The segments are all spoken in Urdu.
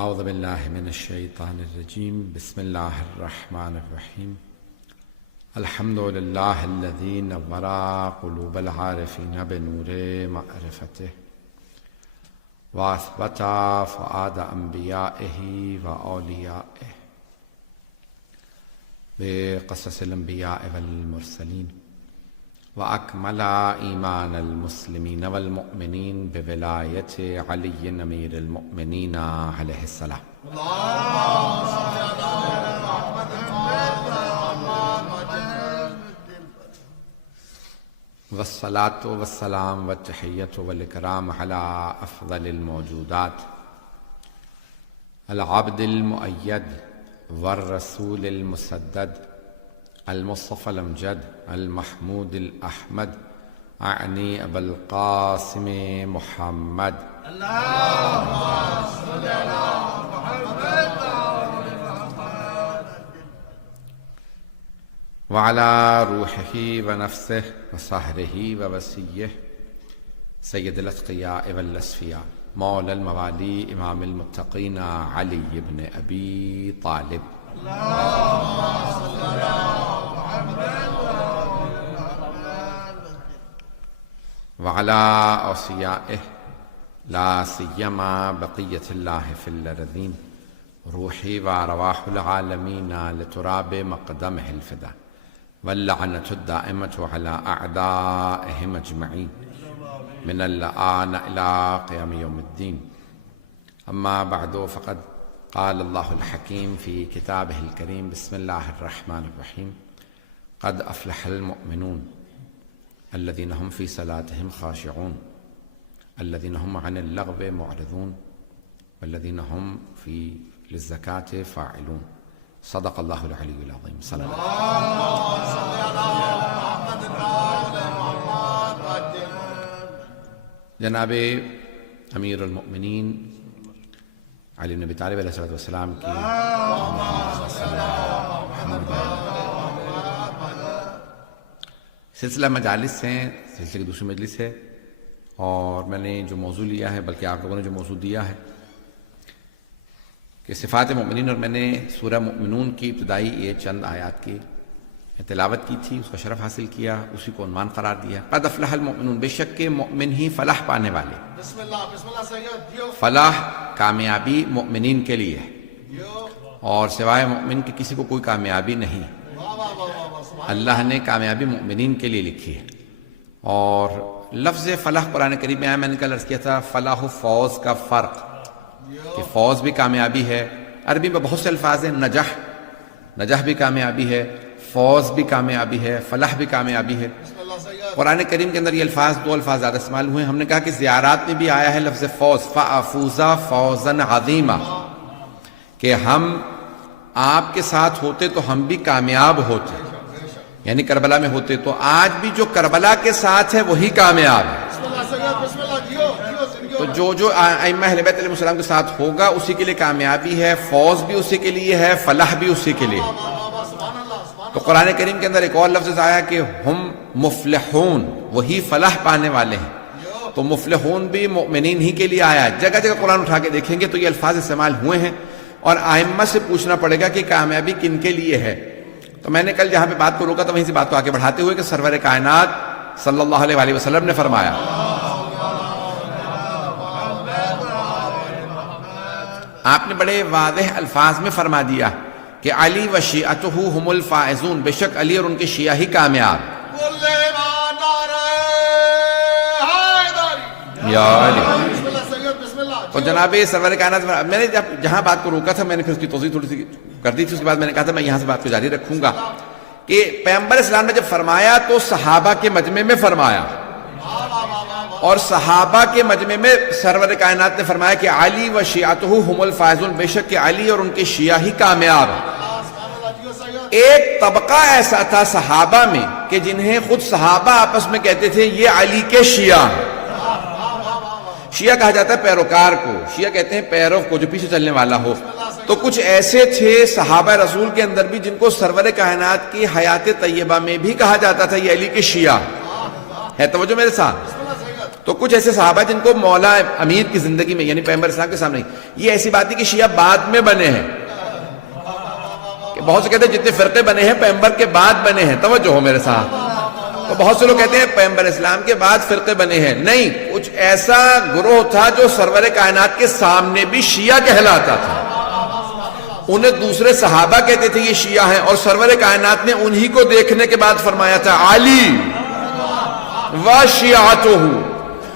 اعوذ باللہ من الشیطان الرجیم بسم اللہ الرحمن الرحیم الحمد للہ الذی نور قلوب العارفین بنور معرفتہ واثبت فؤاد انبیائہ واولیائہ بقصص الانبیاء والمرسلین وأكمل إيمان المسلمين والمؤمنين بولاية علي أمير المؤمنين عليه السلام. والصلاة والسلام والتحية والإكرام على أفضل الموجودات العبد المؤيد والرسول المسدد المصطفى الأمجد المحمود الأحمد أعني أبا القاسم محمد اللهم صل على محمد وعلى روحه ونفسه وصهره ووسيه سيد الأتقياء والأصفياء مولى الموالي إمام المتقين علي بن أبي طالب اللهم صل على وعلى أوصيائه لا سيما بقية الله في الأرضين روحي وأرواح العالمين لتراب مقدمه الفدا واللعنة الدائمة على أعدائهم أجمعين من الآن إلى قيام يوم الدين. أما بعد فقد قال الله الحكيم في كتابه الكريم بسم الله الرحمن الرحيم قد أفلح المؤمنون الذين هم في صلاتهم خاشعون الذين هم عن اللغو معرضون والذين هم في للزكاة فاعلون. صدق الله العلي العظيم. صلى الله عليه وسلم. جناب امیر المؤمنین علی بن ابی طالب علیہ الصلوۃ والسلام کی سلسلہ مجالس ہیں، سلسلے کی دوسری مجلس ہے، اور میں نے جو موضوع لیا ہے، بلکہ آپ لوگوں نے جو موضوع دیا ہے کہ صفات مؤمنین، اور میں نے سورہ مؤمنون کی ابتدائی یہ چند آیات کی تلاوت کی تھی، اس کا شرف حاصل کیا، اسی کو عنوان قرار دیا قد افلح المؤمنون، بے شک کہ مؤمن ہی فلاح پانے والے. بسم اللہ سید. فلاح کامیابی مؤمنین کے لیے ہے، اور سوائے مؤمن کے کسی کو کوئی کامیابی نہیں. اللہ نے کامیابی مؤمنین کے لیے لکھی ہے. اور لفظ فلاح قرآن کریم میں آیا، میں نے کل عرض کیا تھا فلاح و فوز کا فرق، کہ فوز بھی کامیابی ہے. عربی میں بہت سے الفاظ ہیں، نجح بھی کامیابی ہے، فوز بھی کامیابی ہے، فلاح بھی کامیابی ہے. قرآن کریم کے اندر یہ دو الفاظ زیادہ استعمال ہوئے ہیں. ہم نے کہا کہ زیارات میں بھی آیا ہے لفظ فوز، فَأَفُوزَ فَوْزًا عَظِيمًا، کہ ہم آپ کے ساتھ ہوتے تو ہم بھی کامیاب ہوتے، یعنی کربلا میں ہوتے تو آج بھی جو کربلا کے ساتھ ہے وہی کامیاب ہے. تو جو ائمہ اہل بیت علیہ السلام کے ساتھ ہوگا اسی کے لیے کامیابی ہے، فوز بھی اسی کے لیے ہے، فلاح بھی اسی کے لیے. تو قرآن کریم کے اندر ایک اور لفظ آیا کہ ہم مفلحون، وہی فلاح پانے والے ہیں. تو مفلحون بھی مؤمنین ہی کے لیے آیا ہے. جگہ جگہ قرآن اٹھا کے دیکھیں گے تو یہ الفاظ استعمال ہوئے ہیں، اور ائمہ سے پوچھنا پڑے گا کہ کامیابی کن کے لیے ہے. تو میں نے کل جہاں پہ بات کو روکا تھا وہیں سے بات کو آگے بڑھاتے ہوئے کہ سرور کائنات صلی اللہ علیہ وآلہ وسلم نے فرمایا، آپ نے بڑے واضح الفاظ میں فرما دیا کہ علی و شیعتہ ہم الفائزون، بے شک علی اور ان کے شیعہ ہی کامیاب. یا علی. تو جناب سرور کائنات، میں نے جہاں بات کو روکا تھا میں نے پھر اس کی توضیح تھوڑی سی کر دی تھی. اس کے بعد میں نے کہا تھا میں یہاں سے بات کو جاری رکھوں گا کہ پیغمبر اسلام نے جب فرمایا تو صحابہ کے مجمع میں فرمایا، اور صحابہ کے مجمع میں سرور کائنات نے فرمایا کہ علی و شیعتہ ہم الفائزون، بے شک کہ علی اور ان کے شیعہ ہی کامیاب ہیں. ایک طبقہ ایسا تھا صحابہ میں کہ جنہیں خود صحابہ آپس میں کہتے تھے یہ علی کے شیعہ ہیں. شیعہ کہا جاتا ہے پیروکار کو، شیعہ کہتے ہیں پیرو کو جو پیچھے چلنے والا ہو. تو کچھ ایسے تھے صحابہ رسول کے اندر بھی جن کو سرور کائنات کی حیات طیبہ میں بھی کہا جاتا تھا یہ علی کے شیعہ ہے. توجہ میرے ساتھ. تو کچھ ایسے صحابہ جن کو مولا امیر کی زندگی میں یعنی پیغمبر اسلام کے سامنے، یہ ایسی بات ہے کہ شیعہ بعد میں بنے ہیں، کہ بہت سے کہتے ہیں جتنے فرقے بنے ہیں پیغمبر کے بعد بنے ہیں، توجہ ہو میرے ساتھ، تو بہت سے لوگ کہتے ہیں پیغمبر اسلام کے بعد فرقے بنے ہیں، نہیں، کچھ ایسا گروہ تھا جو سرور کائنات کے سامنے بھی شیعہ کہلاتا تھا، انہیں دوسرے صحابہ کہتے تھے یہ شیعہ ہیں، اور سرور کائنات نے انہی کو دیکھنے کے بعد فرمایا تھا علی وشیعتہ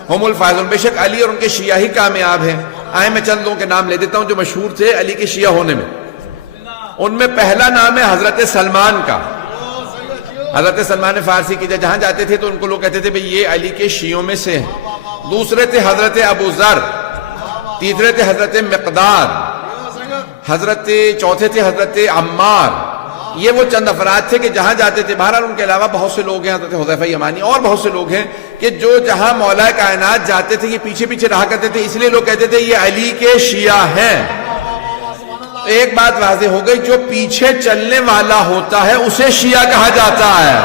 ہم الفائزون، بے شک علی اور ان کے شیعہ ہی کامیاب ہیں۔ آئے میں چند لوگوں کے نام لے دیتا ہوں جو مشہور تھے علی کے شیعہ ہونے میں۔ ان میں پہلا نام ہے حضرت سلمان کا۔ حضرت سلمان فارسی کی جہاں جاتے تھے تو ان کو لوگ کہتے تھے بھئی یہ علی کے شیعوں میں سے ہیں۔ دوسرے تھے حضرت ابو ذر، تیسرے تھے حضرت مقداد، چوتھے تھے حضرت عمار۔ یہ وہ چند افراد تھے کہ جہاں جاتے تھے، بہرحال ان کے علاوہ بہت سے لوگ ہیں، حضرت حذیفہ یمانی اور بہت سے لوگ ہیں کہ جو جہاں مولا کائنات جاتے تھے یہ پیچھے پیچھے رہا کرتے تھے، اس لیے لوگ کہتے تھے یہ علی کے شیعہ ہیں۔ ایک بات واضح ہو گئی، جو پیچھے چلنے والا ہوتا ہے اسے شیعہ کہا جاتا ہے۔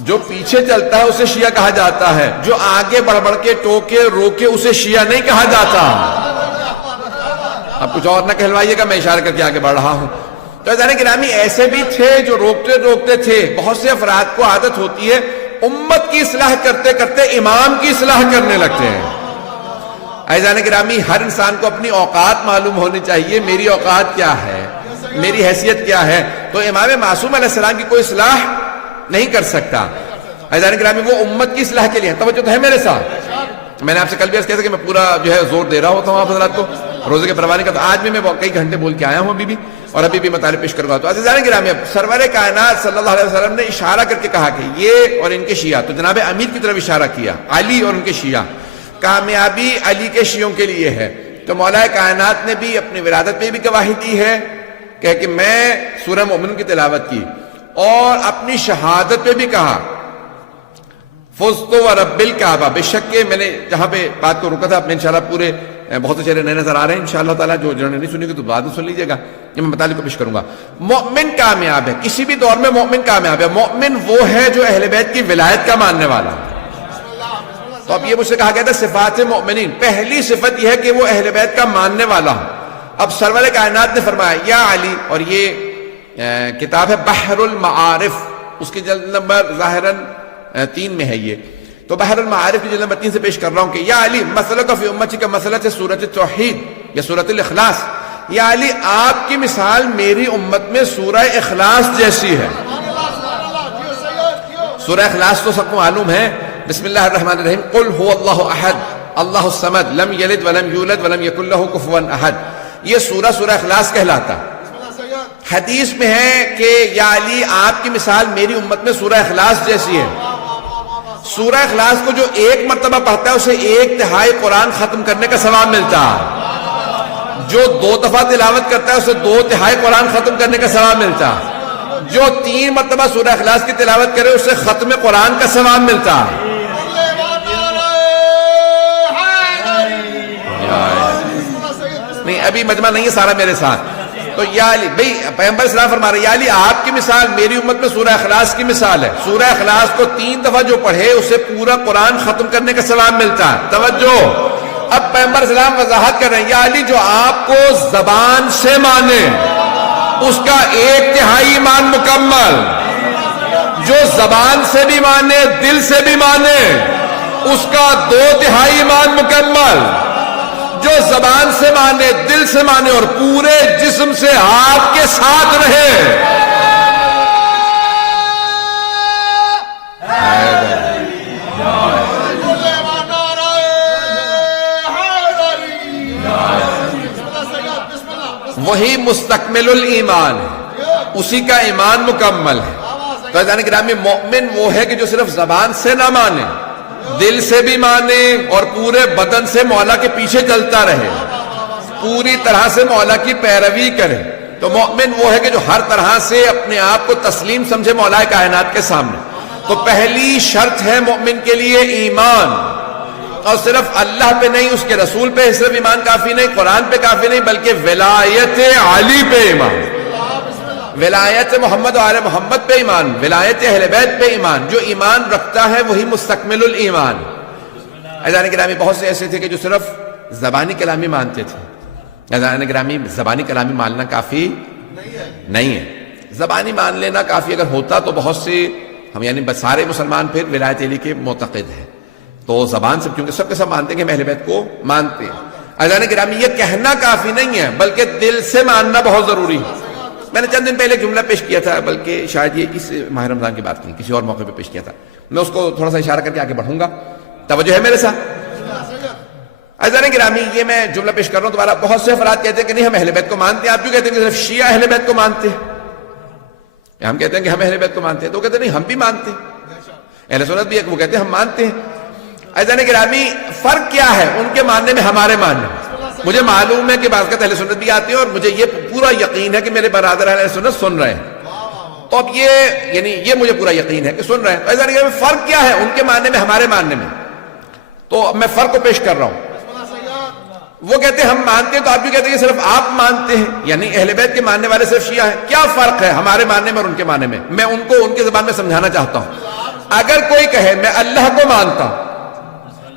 جو پیچھے چلتا ہے اسے شیعہ کہا جاتا ہے، جو آگے بڑھ بڑھ کے ٹوکے روکے اسے شیعہ نہیں کہا جاتا۔ اب کچھ اور نہ کہلوائیے گا، میں اشارہ کر کے آگے بڑھ رہا ہوں۔ تو عزیزان گرامی ایسے بھی تھے جو روکتے تھے۔ بہت سے افراد کو عادت ہوتی ہے امت کی اصلاح کرتے کرتے امام کی اصلاح کرنے لگتے ہیں۔ عزیزان گرامی ہر انسان کو اپنی اوقات معلوم ہونی چاہیے، میری اوقات کیا ہے، میری حیثیت کیا ہے۔ تو امام معصوم علیہ السلام کی کوئی اصلاح نہیں کر سکتا۔ عزیزان گرامی وہ امت کی اصلاح کے لیے، توجہ تو ہے میرے ساتھ؟ میں نے آپ سے کل بھی عرض کیا تھا کہ میں پورا جو ہے زور دے رہا ہوتا ہوں آپ حضرات کو روزے کے پروانے کا، تو آج بھی میں کئی گھنٹے بول کے آیا ہوں ابھی بھی، اور ابھی بھی مطالب پیش کروں گا۔ تو عزیزان گرامی سرور کائنات صلی اللہ علیہ وسلم نے اشارہ کر کے کہا کہ یہ اور ان کے شیعہ، تو جناب امیر کی طرف اشارہ کیا، علی اور ان کے شیعہ، کامیابی علی کے شیعوں کے لیے ہے۔ تو مولا کائنات نے بھی اپنی ولادت پہ بھی گواہی دی ہے کہ میں سورہ مومن کی تلاوت کی، اور اپنی شہادت پہ بھی کہا فزت ورب الکعبہ، بے شک کہ میں نے جہاں پہ بات کو رکا تھا اپنے انشاءاللہ پورے بہت سے چہرے نئے نظر آ رہے ہیں انشاءاللہ تعالیٰ، جو جنہوں نے نہیں سنی گے تو بعد میں سن لیجیے گا، یہ میں مطالب کو پیش کروں گا۔ مومن کامیاب ہے، کسی بھی دور میں مومن کامیاب ہے۔ مومن وہ ہے جو اہل بیت کی ولایت کا ماننے والا ہے۔ تو اب یہ مجھ سے کہا گیا تھا صفات مومنین، پہلی صفت یہ ہے کہ وہ اہل بیت کا ماننے والا ہو۔ اب سرور کائنات نے فرمایا یا علی، اور یہ کتاب ہے بحر المعارف، اس کی جلد نمبر ظاہراً 3 میں ہے یہ، تو بحر المعارف کی جلد نمبر 3 سے پیش کر رہا ہوں کہ یا علی مسئلہ فی امتی کا مسئلہ ہے سورۃ توحید یا سورۃ الاخلاص، یا علی آپ کی مثال میری امت میں سورہ اخلاص جیسی ہے۔ سورہ اخلاص تو سب کو معلوم ہے، بسم اللہ الرحمن الرحیم قل هو اللہ احد اللہ الصمد لم یلد ولم یولد ولم یکن له کفوا احد، یہ سورہ اخلاص کہلاتا۔ حدیث میں ہے کہ یا علی آپ کی مثال میری امت میں سورہ اخلاص جیسی ہے۔ سورہ اخلاص کو جو ایک مرتبہ پڑھتا ہے اسے 1/3 قرآن ختم کرنے کا ثواب ملتا ہے، جو 2 دفعہ تلاوت کرتا ہے اسے 2/3 قرآن ختم کرنے کا ثواب ملتا ہے، جو 3 مرتبہ سورہ اخلاص کی تلاوت کرے اسے ختم قرآن کا ثواب ملتا ہے۔ نہیں ابھی مجمع نہیں ہے سارا میرے ساتھ، تو یا علی بھئی پیغمبر اسلام فرما رہے یا علی آپ کی مثال میری امت میں سورہ اخلاص کی مثال ہے، سورہ اخلاص کو 3 دفعہ جو پڑھے اسے پورا قرآن ختم کرنے کا ثواب ملتا ہے۔ توجہ، اب پیغمبر اسلام وضاحت کر رہے ہیں یا علی جو آپ کو زبان سے مانے اس کا 1/3 ایمان مکمل، جو زبان سے بھی مانے دل سے بھی مانے اس کا 2/3 ایمان مکمل، جو زبان سے مانے دل سے مانے اور پورے جسم سے آپ کے ساتھ رہے۔ وہی مستکمل الایمان ہے، اسی کا ایمان مکمل ہے۔ تو عزیزان گرامی مومن وہ ہے کہ جو صرف زبان سے نہ مانے، دل سے بھی مانے اور پورے بدن سے مولا کے پیچھے چلتا رہے، پوری طرح سے مولا کی پیروی کرے۔ تو مومن وہ ہے کہ جو ہر طرح سے اپنے آپ کو تسلیم سمجھے مولا کائنات کے سامنے۔ تو پہلی شرط ہے مومن کے لیے ایمان، اور صرف اللہ پہ نہیں، اس کے رسول پہ صرف ایمان کافی نہیں، قرآن پہ کافی نہیں، بلکہ ولایت علی پہ ایمان۔ ولایت محمد و آل محمد پہ ایمان، ولایت اہل بیت پہ ایمان. جو ایمان رکھتا ہے وہی مستکمل الایمان. عزیزان گرامی بہت سے ایسے تھے کہ جو صرف زبانی کلامی مانتے تھے. عزیزان گرامی زبانی کلامی ماننا کافی نہیں ہے. زبانی مان لینا کافی اگر ہوتا تو بہت سے ہم یعنی سارے مسلمان پھر ولایت علی کے معتقد ہیں. تو زبان سے کیونکہ سب کے سب مانتے ہیں کہ ہم اہل بیت کو مانتے ہیں. عزیزان گرامی یہ کہنا کافی نہیں ہے بلکہ دل سے ماننا بہت ضروری ہے. میں نے چند دن پہلے جملہ پیش کیا تھا، بلکہ شاید یہ اس ماہ رمضان کی بات نہیں کسی اور موقع پہ پیش کیا تھا. میں اس کو تھوڑا سا اشارہ کر کے آگے بڑھوں گا. توجہ ہے میرے ساتھ؟ عزیزان گرامی یہ میں جملہ پیش کر رہا ہوں دوبارہ. بہت سے افراد کہتے ہیں کہ نہیں ہم اہل بیت کو مانتے ہیں. آپ کیوں کہتے ہیں کہ صرف شیعہ اہل بیت کو مانتے ہیں؟ ہم کہتے ہیں کہ ہم اہل بیت کو مانتے ہیں تو وہ کہتے ہیں نہیں ہم بھی مانتے ہیں. اہل سنت بھی ایک وہ کہتے ہیں ہم مانتے ہیں. عزیزان گرامی فرق کیا ہے ان کے ماننے میں ہمارے ماننے میں؟ مجھے معلوم ہے کہ بعض اہل سنت بھی آتے ہیں اور مجھے یہ پورا یقین ہے کہ میرے برادر اہل سنت سن رہے ہیں. تو اب یہ مجھے پورا یقین ہے کہ سن رہے ہیں. تو عزیزان گرامی فرق کیا ہے ان کے ماننے میں ہمارے ماننے میں؟ تو اب میں فرق کو پیش کر رہا ہوں. وہ کہتے ہیں ہم مانتے ہیں تو آپ بھی کہتے ہیں کہ صرف آپ مانتے ہیں یعنی اہل بیت کے ماننے والے صرف شیعہ ہیں. کیا فرق ہے ہمارے ماننے میں اور ان کے ماننے میں؟ میں ان کو ان کی زبان میں سمجھانا چاہتا ہوں. اگر کوئی کہے میں اللہ کو مانتا ہوں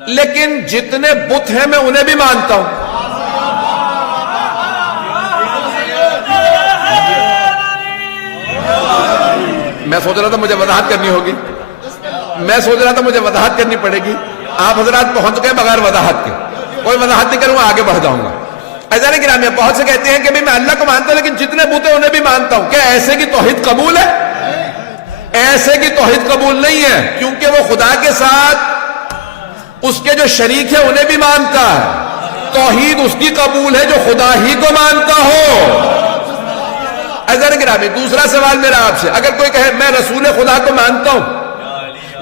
لیکن جتنے بت ہیں میں انہیں بھی مانتا ہوں، میں سوچ رہا تھا مجھے وضاحت کرنی ہوگی، مجھے وضاحت کرنی پڑے گی. آپ حضرات پہنچ گئے بغیر وضاحت کے. کوئی وضاحت نہیں کروں گا، آگے بڑھ جاؤں گا. عزیزان گرامی بہت سے کہتے ہیں کہ میں اللہ کو مانتا ہوں لیکن جتنے بت ہیں انہیں بھی مانتا ہوں. کیا ایسے کی توحید قبول ہے؟ ایسے کی توحید قبول نہیں ہے کیونکہ وہ خدا کے ساتھ اس کے جو شریک ہیں انہیں بھی مانتا ہے. توحید اس کی قبول ہے جو خدا ہی کو مانتا ہو. عزیزان گرامی دوسرا سوال میرا آپ سے، اگر کوئی کہے میں رسول خدا کو مانتا ہوں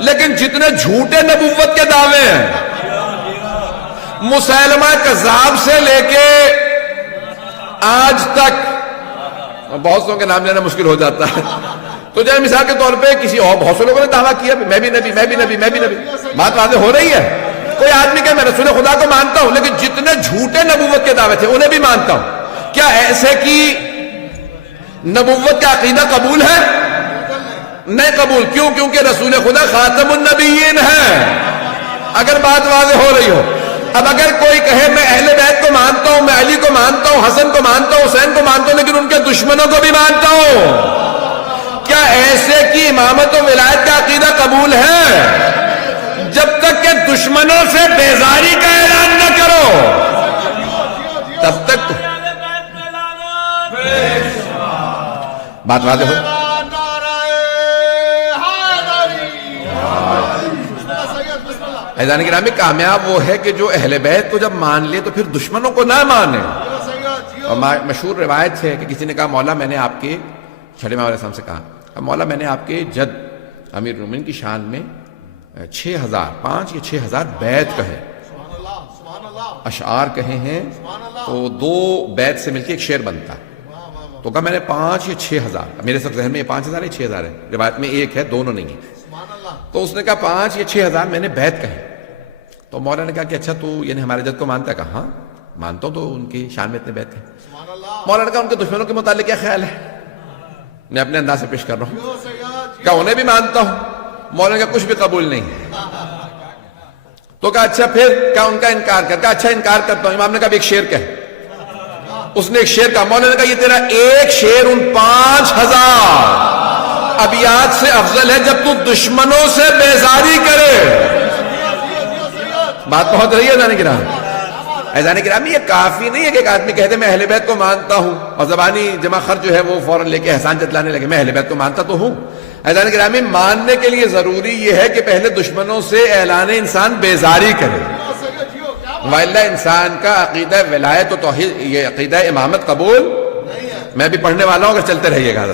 لیکن جتنے جھوٹے نبوت کے دعوے ہیں مسیلمہ کذاب سے لے کے آج تک، بہت سو کے نام لینا مشکل ہو جاتا ہے تو جائے مثال کے طور پہ کسی اور بہت سے لوگوں نے دعویٰ کیا میں بھی نبی، میں بھی نبی، میں بھی نبی. بات واضح ہو رہی ہے. کوئی آدمی کہ میں رسول خدا کو مانتا ہوں لیکن جتنے جھوٹے نبوت کے دعوے تھے انہیں بھی مانتا ہوں. کیا ایسے کی نبوت کا عقیدہ قبول ہے؟ نہیں قبول. کیوں؟ کیونکہ رسول خدا خاتم النبیین ہے. اگر بات واضح ہو رہی ہو. اب اگر کوئی کہے میں اہل بیت کو مانتا ہوں، میں علی کو مانتا ہوں، حسن کو مانتا ہوں، حسین کو مانتا ہوں لیکن ان کے دشمنوں کو بھی مانتا ہوں، کیا ایسے کی امامت و ولایت کا عقیدہ قبول ہے؟ جب تک کہ دشمنوں سے بیزاری کا اعلان نہ کرو تب تک بات واضح ہو. عزیزان گرامی کامیاب وہ ہے کہ جو اہل بیت کو جب مان لے تو پھر دشمنوں کو نہ مانے. اور مشہور روایت ہے کہ کسی نے کہا مولا میں نے آپ کے چھٹے امام علیہ السلام سے کہا مولا میں نے آپ کے جد امیر المومنین کی شان میں 5 یا 6,000 بیت کہے، اشعار کہے ہیں تو 2 بیت سے مل کے ایک شعر بنتا ہے. تو کہا میں نے 5 یا 6,000، میرے سب ذہن میں یہ 5,000 ہے 6,000 ہے، روایت میں ایک ہے دونوں نہیں ہے. تو اس نے کہا 5 یا 6,000 میں نے بیت کہے. تو مولا نے کہا کہ اچھا تو یعنی ہمارے جد کو مانتا ہے؟ کہا ہاں مانتا ہوں، تو ان کی شان میں اتنے بیت ہیں. مولا نے کہا ان کے دشمنوں کے متعلق کیا خیال ہے؟ میں اپنے انداز سے پیش کر رہا ہوں. کہا انہیں بھی مانتا ہوں. مولا نے کہا کچھ بھی قبول نہیں ہے. تو کہا اچھا پھر کہا ان کا انکار کر. کہا اچھا انکار کرتا ہوں. امام نے کہا ایک شعر کہے. اس نے ایک شعر کہا. مولا نے کہا یہ تیرا ایک شعر ان 5,000 ابیات سے افضل ہے جب تو دشمنوں سے بیزاری کرے. بات پہنچ رہی ہے عزیزان گرامی؟ عزیزان گرامی یہ کافی نہیں ہے کہ ایک آدمی کہتے میں اہل بیت کو مانتا ہوں اور زبانی جمع خرچ جو ہے وہ فوراً لے کے احسان جتلانے لگے میں اہل بیت کو مانتا تو ہوں. عزیزان گرامی ماننے کے لیے ضروری یہ ہے کہ پہلے دشمنوں سے اعلان انسان بیزاری کرے. وَإِلَّا انسان کا عقیدہ ولایت و توحید یہ عقیدہ امامت قبول. میں بھی پڑھنے والا ہوں اگر چلتے رہیے گا.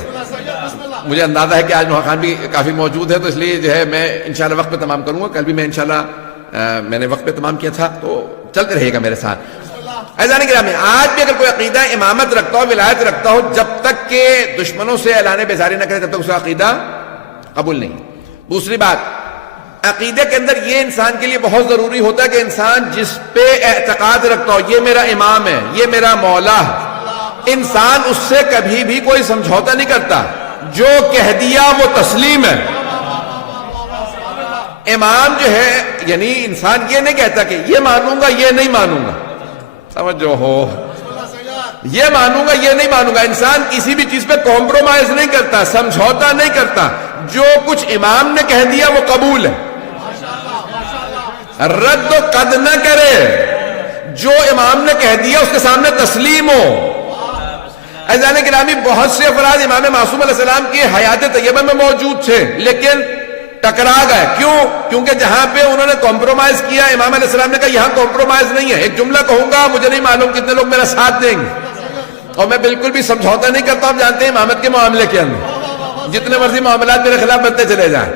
مجھے اندازہ ہے کہ آج نوحہ خان بھی کافی موجود ہے تو اس لیے جو ہے میں انشاءاللہ وقت پہ تمام کروں گا. کل بھی میں انشاءاللہ میں نے وقت پہ تمام کیا تھا تو چلتے رہیے گا میرے ساتھ. عزیزان گرامی آج بھی اگر کوئی عقیدہ امامت رکھتا ہو ولایت رکھتا ہو جب تک کہ دشمنوں سے اعلان بیزاری نہ کرے تب تک اس کا عقیدہ قبول نہیں. دوسری بات عقیدے کے اندر یہ انسان کے لیے بہت ضروری ہوتا ہے کہ انسان جس پہ اعتقاد رکھتا ہو یہ میرا امام ہے، یہ میرا مولا ہے، انسان اس سے کبھی بھی کوئی سمجھوتا نہیں کرتا، جو کہہ دیا وہ تسلیم ہے۔ امام جو ہے یعنی انسان یہ نہیں کہتا کہ یہ مانوں گا یہ نہیں مانوں گا، سمجھو ہو، یہ مانوں گا یہ نہیں مانوں گا۔ انسان کسی بھی چیز پہ کمپرومائز نہیں کرتا، سمجھوتا نہیں کرتا، جو کچھ امام نے کہہ دیا وہ قبول ہے، رد و قد نہ کرے، جو امام نے کہہ دیا اس کے سامنے تسلیم ہو۔ عزیزان گرامی، بہت سے افراد امام معصوم علیہ السلام کی حیات طیبہ میں موجود تھے لیکن ٹکرا گئے، کیوں؟ کیونکہ جہاں پہ انہوں نے کمپرومائز کیا، امام علیہ السلام نے کہا یہاں کمپرومائز نہیں ہے، ایک جملہ کہوں گا مجھے نہیں معلوم کتنے لوگ میرا ساتھ دیں گے، اور میں بالکل بھی سمجھوتا نہیں کرتا، آپ جانتے ہیں امامت کے معاملے کے اندر جتنے مرضی معاملات میرے خلاف بنتے چلے جائیں۔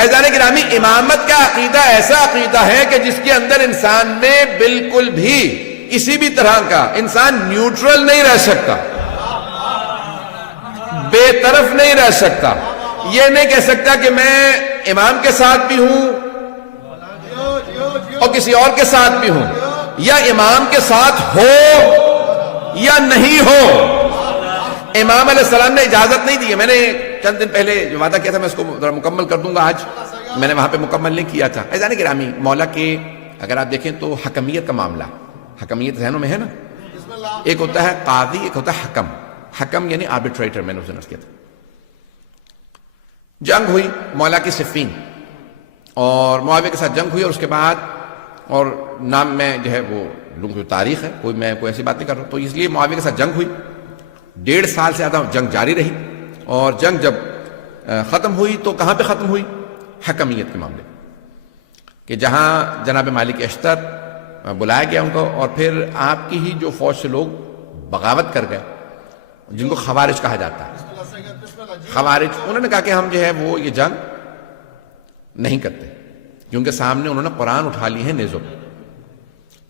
عزیزان گرامی، امامت کا عقیدہ ایسا عقیدہ ہے کہ جس کے اندر انسان میں بالکل بھی کسی بھی طرح کا انسان نیوٹرل نہیں رہ سکتا، بے طرف نہیں رہ سکتا، یہ نہیں کہہ سکتا کہ میں امام کے ساتھ بھی ہوں اور کسی اور کے ساتھ بھی ہوں، یا امام کے ساتھ ہو یا نہیں ہو۔ امام علیہ السلام نے اجازت نہیں دی ہے، میں نے چند دن پہلے جو وعدہ کیا تھا میں اس کو ذرا مکمل کر دوں گا، آج میں نے وہاں پہ مکمل نہیں کیا تھا۔ عزیزان گرامی، مولا کے اگر آپ دیکھیں تو حکمیت کا معاملہ، حکمیت ذہنوں میں ہے نا، ایک ہوتا ہے قاضی، ایک ہوتا ہے حکم۔ حکم یعنی آربیٹریٹر، میں نے اسے نرس کیا تھا۔ جنگ ہوئی مولا کی صفین، اور معاویہ کے ساتھ جنگ ہوئی، اور اس کے بعد، اور نام میں جو ہے وہ لوگوں کی تاریخ ہے، میں کوئی ایسی بات نہیں کر رہا ہوں، تو اس لیے معاویہ کے ساتھ جنگ ہوئی، 1.5 سال سے زیادہ جنگ جاری رہی، اور جنگ جب ختم ہوئی تو کہاں پہ ختم ہوئی؟ حکمیت کے معاملے، کہ جہاں جناب مالک اشتر بلایا گیا ان کو، اور پھر آپ کی ہی جو فوج سے لوگ بغاوت کر گئے، جن کو خوارج کہا جاتا ہے، خوارج، انہوں نے کہا کہ ہم جو ہے وہ یہ جنگ نہیں کرتے، کیونکہ سامنے انہوں نے قرآن اٹھا لی ہے نیزوں پہ۔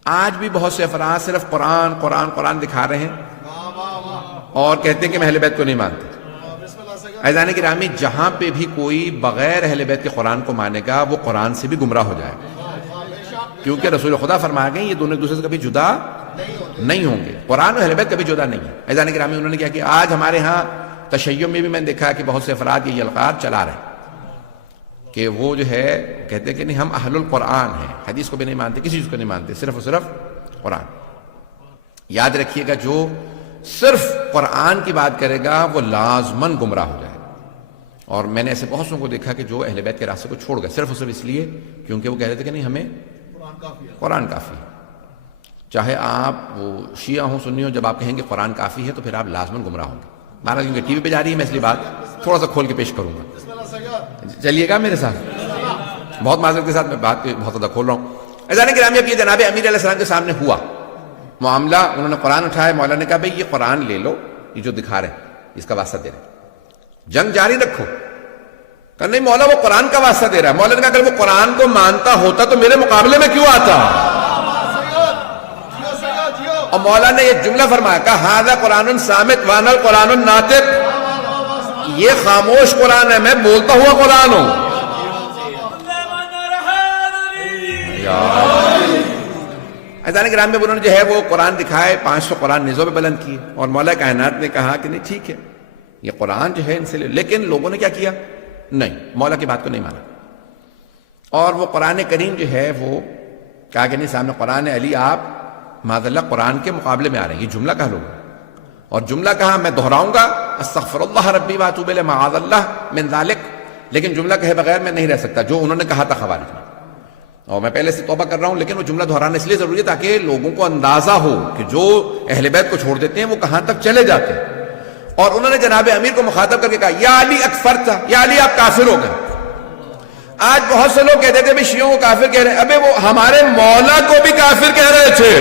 آج بھی بہت سے افراد صرف قرآن قرآن قرآن دکھا رہے ہیں اور کہتے ہیں کہ میں اہل بیت کو نہیں مانتے۔ عزیزان گرامی، جہاں پہ بھی کوئی بغیر اہل بیت کے قرآن کو مانے گا وہ قرآن سے بھی گمراہ ہو جائے گا، کیونکہ رسول خدا فرما گئے یہ دونوں ایک دوسرے سے کبھی جدا نہیں ہوں گے، قرآن اور اہل بیت کبھی جدا نہیں ہے۔ عزیزان گرامی، انہوں نے کیا کہ آج ہمارے ہاں تشیع میں بھی میں نے دیکھا کہ بہت سے افراد یہ القاب چلا رہے ہیں کہ وہ جو ہے کہتے ہیں کہ نہیں ہم اہل القرآن ہیں، حدیث کو بھی نہیں مانتے، کسی چیز کو نہیں مانتے، صرف اور صرف قرآن۔ یاد رکھیے گا، جو صرف قرآن کی بات کرے گا وہ لازماً گمراہ ہو جائے گا، اور میں نے ایسے بہت سوں کو دیکھا کہ جو اہل بیت کے راستے کو چھوڑ گئے صرف اور صرف اس لیے کیونکہ وہ کہہ رہے تھے کہ نہیں ہمیں قرآن کافی ہے۔ چاہے آپ وہ شیعہ ہوں سنی ہوں، جب آپ کہیں گے قرآن کافی ہے تو پھر آپ لازماً گمراہ ہوں گے۔ مہاراج کیونکہ ٹی وی پہ جا رہی ہے، میں اس لیے بات تھوڑا سا کھول کے پیش کروں گا، چلیے گا میرے ساتھ، بہت معذرت کے ساتھ میں بات بہت زیادہ کھول رہا ہوں۔ عزیزان گرامی، اب یہ جناب امیر علیہ السلام کے سامنے ہوا معاملہ، انہوں نے قرآن اٹھایا، مولا نے کہا بھئی یہ قرآن لے لو، یہ جو دکھا رہے ہیں اس کا واسطہ دے رہے ہیں، جنگ جاری رکھو۔ کہا نہیں مولا وہ قرآن کا واسطہ دے رہا ہے۔ مولا نے کہا اگر وہ قرآن کو مانتا ہوتا تو میرے مقابلے میں کیوں آتا؟ اور مولا نے یہ جملہ فرمایا، کہا ھذا قرآن صامت وانا القرآن الناطق، یہ خاموش قرآن ہے، میں بولتا ہوا قرآن ہوں۔ عزیزان گرامی، میں انہوں نے جو ہے وہ قرآن دکھائے، 500 قرآن نیزوں پہ بلند کیے، اور مولا کائنات نے کہا کہ نہیں ٹھیک ہے یہ قرآن جو ہے ان سے لے، لیکن لوگوں نے کیا کیا؟ نہیں، مولا کی بات کو نہیں مانا، اور وہ قرآن کریم جو ہے وہ کہا کہ نہیں سامنے قرآن علی آپ معاذ اللہ قرآن کے مقابلے میں آ رہے ہیں، یہ جملہ کہا لوگوں، اور جملہ کہا میں دہراؤں گا استغفر اللہ ربی واتوب الیہ معاذ اللہ من ذالک، لیکن جملہ کہے بغیر میں نہیں رہ سکتا جو انہوں نے کہا تھا خوارج میں، اور میں پہلے سے توبہ کر رہا ہوں، لیکن وہ جملہ دہرانا اس لیے ضروری ہے تاکہ لوگوں کو اندازہ ہو کہ جو اہل بیت کو چھوڑ دیتے ہیں وہ کہاں تک چلے جاتے ہیں۔ اور انہوں نے جناب امیر کو مخاطب کر کے کہا یا علی اکفرت، یا علی آپ کافر ہو گئے۔ آج بہت سے لوگ کہتے تھے بھی شیعوں کو کافر کہہ رہے ہیں، ابے وہ ہمارے مولا کو بھی کافر کہہ رہے تھے،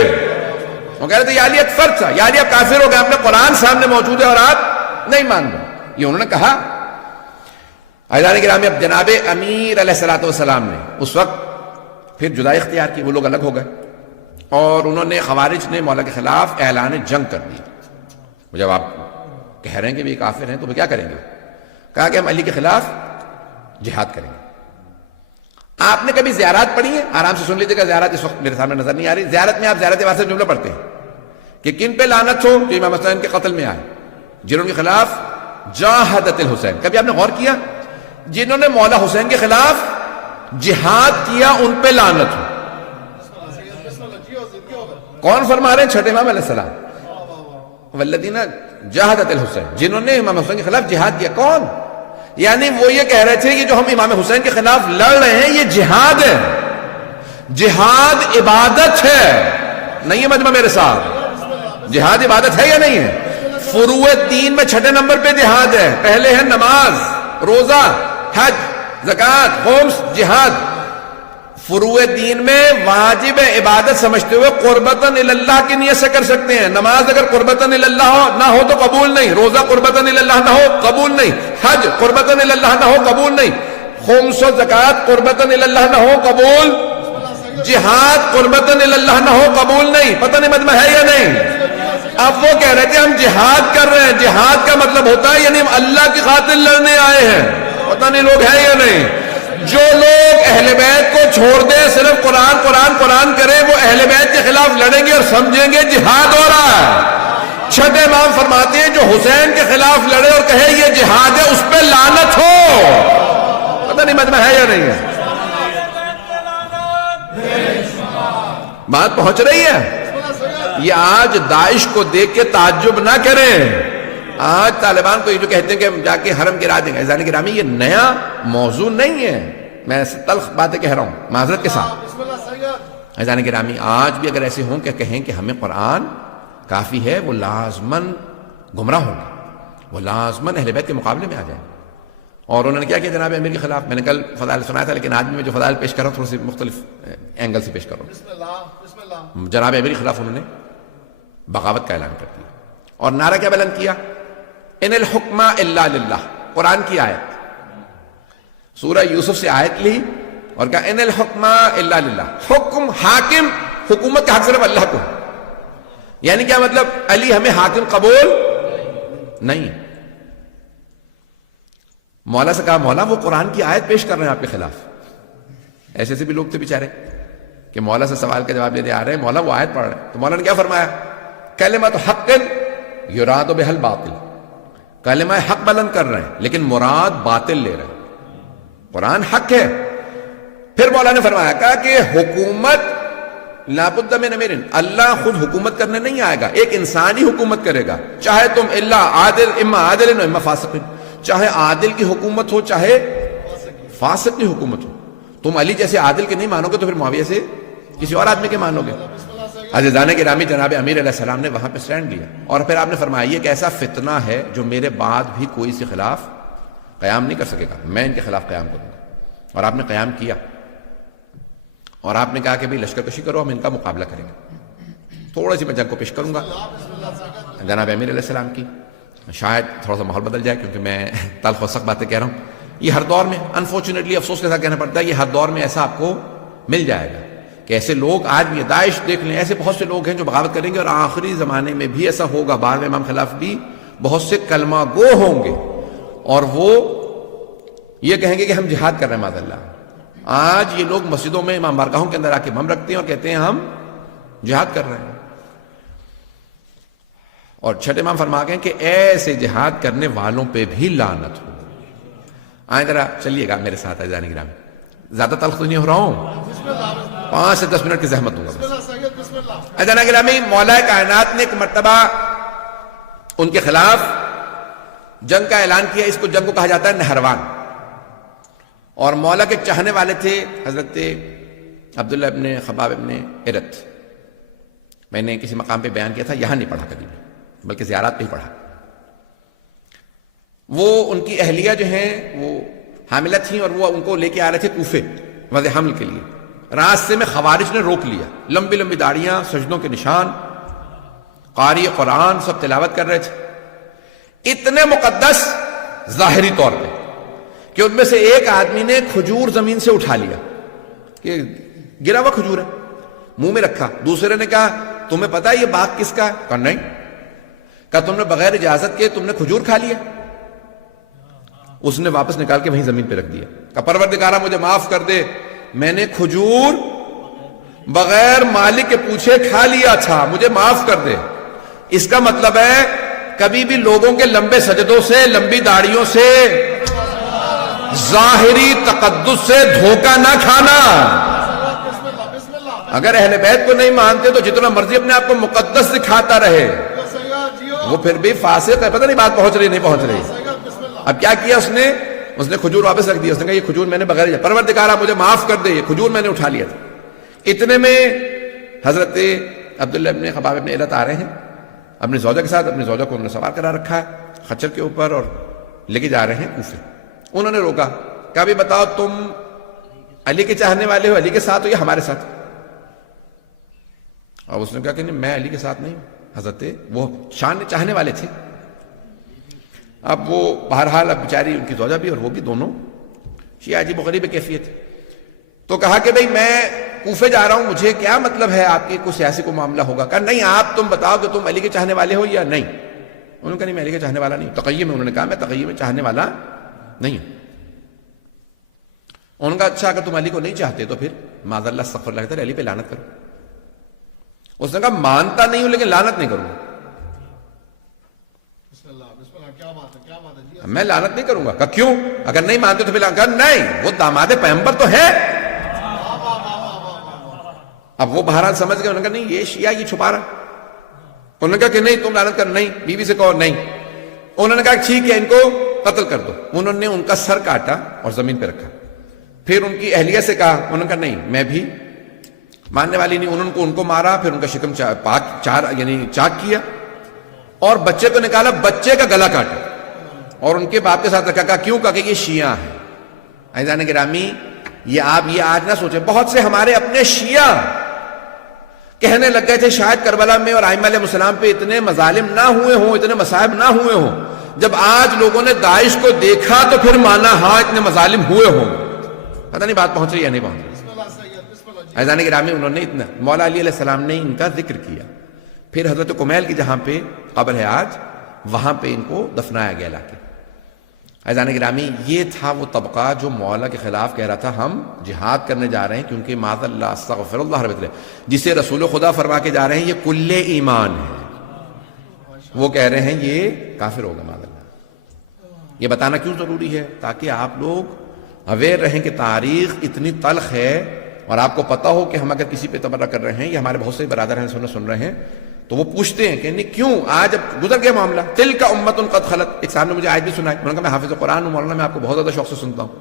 وہ کہہ رہے تھے یا علی اکفرت، یا علی آپ کافر ہو گئے، آپ نے قرآن سامنے موجود ہے اور آپ نہیں مان رہے، یہ انہوں نے کہا۔ عزیزان گرامی، اب جناب امیر علیہ السلام نے اس وقت پھر جدائی اختیار کی، وہ لوگ الگ ہو گئے، اور انہوں نے خوارج نے مولا کے خلاف اعلان جنگ کر دی۔ جب آپ کہہ رہے ہیں کہ یہ کافر ہیں تو وہ کیا کریں گے؟ کہا کہ ہم علی کے خلاف جہاد کریں گے۔ آپ نے کبھی زیارات پڑھی ہے؟ آرام سے سن لیجیے گا، زیارت اس وقت میرے سامنے نظر نہیں آ رہی، زیارت میں آپ زیارت واسطہ جملہ پڑھتے ہیں کہ کن پہ لعنت ہو؟ جو امام حسین کے قتل میں آئے، جنہوں کے خلاف جاہدت الحسین. کبھی آپ نے غور کیا؟ جنہوں نے مولا حسین کے خلاف جہاد کیا ان پہ لعنت ہو. کون فرما رہے ہیں؟ چھٹے امام علیہ السلام. والذین جاہدت الحسین، جنہوں نے امام حسین کے خلاف جہاد کیا. کون؟ یعنی وہ یہ کہہ رہے تھے کہ جو ہم امام حسین کے خلاف لڑ رہے ہیں یہ جہاد ہے. جہاد عبادت ہے. نہیں ہے مجمع میرے ساتھ؟ جہاد عبادت ہے یا نہیں ہے؟ فروع دین میں چھٹے نمبر پہ جہاد ہے. پہلے ہے نماز، روزہ، حج، زکوٰۃ، خمس، جہاد. فروع دین میں واجب عبادت سمجھتے ہوئے قربتاً اللہ کی نیت سے کر سکتے ہیں. نماز اگر قربتاً اللہ نہ ہو تو قبول نہیں. روزہ قربتاً اللہ نہ ہو قبول نہیں. حج قربتاً اللہ نہ ہو قبول نہیں. خمس و زکوٰۃ قربتاً اللہ نہ ہو قبول. جہاد قربتاً اللہ نہ ہو قبول نہیں. پتہ نہیں مجمع ہے یا نہیں؟ اب وہ کہہ رہے تھے ہم جہاد کر رہے ہیں. جہاد کا مطلب ہوتا ہے یعنی ہم اللہ کی خاطر لڑنے آئے ہیں. پتہ نہیں لوگ ہیں یا نہیں؟ جو لوگ اہل بیت کو چھوڑ دیں، صرف قرآن قرآن قرآن کریں، وہ اہل بیت کے خلاف لڑیں گے اور سمجھیں گے جہاد ہو رہا ہے. چھٹے امام فرماتے ہیں جو حسین کے خلاف لڑے اور کہے یہ جہاد ہے اس پہ لعنت ہو. پتہ نہیں مجمع ہے یا نہیں ہے؟ بات پہنچ رہی ہے؟ یہ آج داعش کو دیکھ کے تعجب نہ کریں. آج طالبان کو یہ جو کہتے ہیں کہ ہم جا کے حرم گرا دیں گے، عزیزان گرامی یہ نیا موضوع نہیں ہے. میں تلخ باتیں کہہ رہا ہوں معذرت کے ساتھ. عزیزان گرامی آج بھی اگر ایسے ہوں کہ کہیں کہ ہمیں قرآن کافی ہے، وہ لازماً گمراہ ہوں گے، وہ لازماً اہل بیت کے مقابلے میں آ جائیں. اور انہوں نے کیا کیا جناب امیر کے خلاف؟ میں نے کل فضائل سنایا تھا، لیکن آج بھی میں جو فضائل پیش کر رہا ہوں تھوڑی سی مختلف اینگل سے پیش کر رہا ہوں. جناب امیر کے خلاف انہوں نے بغاوت کا اعلان کر دیا اور نعرہ کیا بلند کیا؟ ان الحکم الا للہ. قرآن کی آیت، سورہ یوسف سے آیت لی اور کہا ان الحکم الا للہ. حکم، حاکم، حکومت کا حق صرف اللہ کو. یعنی کیا مطلب؟ علی ہمیں حاکم قبول نہیں. مولا سے کہا مولا وہ قرآن کی آیت پیش کر رہے ہیں آپ کے خلاف. ایسے سے بھی لوگ تھے بیچارے کہ مولا سے سوال کا جواب دینے آ رہے ہیں، مولا وہ آیت پڑھ رہے ہیں. تو مولا نے کیا فرمایا؟ کلمۃ حق یراد بہا الباطل. کلمہ حق بلند کر رہے ہیں لیکن مراد باطل لے رہے ہیں. قرآن حق ہے. پھر مولا نے فرمایا کہا کہ حکومت لابد من امیر، اللہ خود حکومت کرنے نہیں آئے گا، ایک انسان ہی حکومت کرے گا. چاہے تم اللہ عادل، اما عادل اما فاسق، چاہے عادل کی حکومت ہو چاہے فاسق کی حکومت ہو. تم علی جیسے عادل کے نہیں مانو گے تو پھر معاویہ سے کسی اور آدمی کے مانو گے. عزیزان گرامی جناب امیر علیہ السلام نے وہاں پہ سٹینڈ لیا اور پھر آپ نے فرمایا یہ ایک ایسا فتنہ ہے جو میرے بعد بھی کوئی اس کے خلاف قیام نہیں کر سکے گا، میں ان کے خلاف قیام کروں گا. اور آپ نے قیام کیا اور آپ نے کہا کہ بھئی لشکر کشی کرو، ہم ان کا مقابلہ کریں گے. تھوڑا سی میں جنگ کو پیش کروں گا جناب امیر علیہ السلام کی. شاید تھوڑا سا ماحول بدل جائے کیونکہ میں تلخ و سخت باتیں کہہ رہا ہوں. یہ ہر دور میں انفارچونیٹلی افسوس کے ساتھ کہنا پڑتا ہے، یہ ہر دور میں ایسا آپ کو مل جائے گا کہ ایسے لوگ آج بھی، داعش دیکھ لیں، ایسے بہت سے لوگ ہیں جو بغاوت کریں گے اور آخری زمانے میں بھی ایسا ہوگا. بعد میں امام خلاف بھی بہت سے کلمہ گو ہوں گے اور وہ یہ کہیں گے کہ ہم جہاد کر رہے ہیں. معاذ اللہ آج یہ لوگ مسجدوں میں امام بارگاہوں کے اندر آ کے بم رکھتے ہیں اور کہتے ہیں ہم جہاد کر رہے ہیں. اور چھٹے امام فرما گئے کہ ایسے جہاد کرنے والوں پہ بھی لعنت ہو. آئیں ذرا چلیے گا میرے ساتھ عزیزان گرامی. زیادہ تلخ تو نہیں ہو رہا ہوں، 5 سے 10 منٹ کی زحمت دوں گا. عزیزان گرامی مولا کائنات نے ایک مرتبہ ان کے خلاف جنگ کا اعلان کیا. اس کو جنگ کو کہا جاتا ہے نہروان. اور مولا کے چاہنے والے تھے حضرت عبداللہ ابن خباب ابن ارت. میں نے کسی مقام پہ بیان کیا تھا، یہاں نہیں پڑھا کبھی بھی بلکہ زیارات پہ ہی پڑھا. وہ ان کی اہلیہ جو ہیں وہ حاملہ تھیں اور وہ ان کو لے کے آ رہے تھے کوفے وضع حمل کے لیے. راستے میں خوارج نے روک لیا. لمبی لمبی داڑیاں، سجدوں کے نشان، قاری قرآن سب تلاوت کر رہے تھے. اتنے مقدس ظاہری طور پہ کہ ان میں سے ایک آدمی نے کھجور زمین سے اٹھا لیا کہ گرا ہوا کھجور ہے، منہ میں رکھا. دوسرے نے کہا تمہیں پتا ہے یہ باغ کس کا ہے؟ کہا نہیں. کہا تم نے بغیر اجازت کے تم نے کھجور کھا لیا. اس نے واپس نکال کے وہیں زمین پہ رکھ دیا. کہا پروردگارا مجھے معاف کر دے، میں نے کھجور بغیر مالک کے پوچھے کھا لیا تھا، مجھے معاف کر دے. اس کا مطلب ہے کبھی بھی لوگوں کے لمبے سجدوں سے، لمبی داڑھیوں سے، ظاہری تقدس سے دھوکہ نہ کھانا۔ اگر اہل بیت کو نہیں مانتے تو جتنا مرضی اپنے آپ کو مقدس دکھاتا رہے، وہ پھر بھی فاسق ہے۔ پتہ نہیں بات پہنچ رہی نہیں پہنچ رہی۔ اب کیا کیا اس نے کھجور واپس رکھ دیا۔ اس نے کہا یہ کھجور میں نے بغیر، پروردگارا مجھے معاف کر دے، یہ کھجور میں نے اٹھا لیا تھا۔ اتنے میں حضرت عبداللہ ابن خباب ابن علت آ رہے ہیں اپنی زوجہ کے ساتھ۔ اپنی زوجہ کو انہوں نے سوار کرا رکھا ہے خچر کے اوپر اور لے کے جا رہے ہیں کوفے۔ انہوں نے روکا، کہا بھی بتاؤ تم علی کے چاہنے والے ہو، علی کے ساتھ ہو یا ہمارے ساتھ؟ اور اس نے کہا کہ نہیں، میں علی کے ساتھ نہیں ہوں۔ حضرت وہ شان چاہنے والے تھے۔ اب وہ بہرحال اب بیچاری ان کی زوجہ بھی اور وہ بھی دونوں شیعہ عجیب و غریب کیفیت۔ تو کہا کہ بھئی میں کوفے جا رہا ہوں، مجھے کیا مطلب ہے آپ کی کوئی سیاسی کو معاملہ ہوگا؟ کہا نہیں، آپ تم بتاؤ کہ تم علی کے چاہنے والے ہو یا نہیں۔ انہوں نے کہا نہیں، میں علی کے چاہنے والا نہیں ہوں۔ تقیہ میں انہوں نے کہا میں تقیہ میں چاہنے والا نہیں ہوں۔ انہوں نے کہا اچھا اگر تم علی کو نہیں چاہتے تو پھر معاذ اللہ استغفر اللہ تعالی علی پہ لعنت کرو۔ اس نے کہا مانتا نہیں ہوں لیکن لعنت نہیں کروں گا۔ میں لعنت نہیں کروں گا۔ کہا کیوں؟ اگر نہیں مانتے تو پھر لعنت؟ کہا نہیں، وہ داماد پیغمبر تو ہے۔ اب وہ بہرحال سمجھ گئے۔ انہوں نے کہا نہیں، یہ شیعہ یہ چھپا رہا۔ انہوں نے کہا کہ نہیں تم لعنت کر، نہیں بیوی سے کہو نہیں۔ انہوں نے کہا ٹھیک ہے ان کو قتل کر دو۔ انہوں نے ان کا سر کاٹا اور زمین پہ رکھا۔ پھر ان کی اہلیہ سے کہا، انہوں نے کہا نہیں میں بھی ماننے والی نہیں۔ انہوں نے ان کو مارا، پھر ان کا شکم چاک کیا اور بچے کو نکالا، بچے کا گلا کاٹا اور ان کے باپ کے ساتھ رکھا۔ کہا کیوں؟ کہا کہ یہ شیعہ ہیں۔ عزیزان گرامی، یہ آپ یہ آج نہ سوچیں، بہت سے ہمارے اپنے شیعہ کہنے لگ گئے تھے شاید کربلا میں اور ائمہ علیہ السلام پہ اتنے مظالم نہ ہوئے ہوں، اتنے مصائب نہ ہوئے ہوں۔ جب آج لوگوں نے داعش کو دیکھا تو پھر مانا ہاں اتنے مظالم ہوئے ہوں۔ پتہ نہیں بات پہنچ رہی یا نہیں پہنچ رہی۔ عزیزان گرامی، انہوں نے اتنا مولا علی علیہ السلام نے ان کا ذکر کیا۔ پھر حضرت کمیل کی جہاں پہ قبر ہے آج، وہاں پہ ان کو دفنایا گیا لا کے۔ عزیزان گرامی، یہ تھا وہ طبقہ جو مولا کے خلاف کہہ رہا تھا ہم جہاد کرنے جا رہے ہیں کیونکہ معاذ اللہ استغفر اللہ رب العالمین، جسے رسول خدا فرما کے جا رہے ہیں یہ کل ایمان ہے، وہ کہہ رہے ہیں یہ کافر ہوگا معاذ اللہ۔ یہ بتانا کیوں ضروری ہے؟ تاکہ آپ لوگ اویئر رہیں کہ تاریخ اتنی تلخ ہے اور آپ کو پتہ ہو کہ ہم اگر کسی پہ تبرہ کر رہے ہیں یا ہمارے بہت سے برادر ہیں سن رہے ہیں تو وہ پوچھتے ہیں کہ نہیں کیوں آج اب گزر گیا معاملہ، تلک امۃ قد خلت۔ ایک صاحب نے مجھے آیت بھی سنائی، انہوں نے کہا میں حافظ قرآن ہوں مولانا، میں آپ کو بہت زیادہ شوق سے سنتا ہوں۔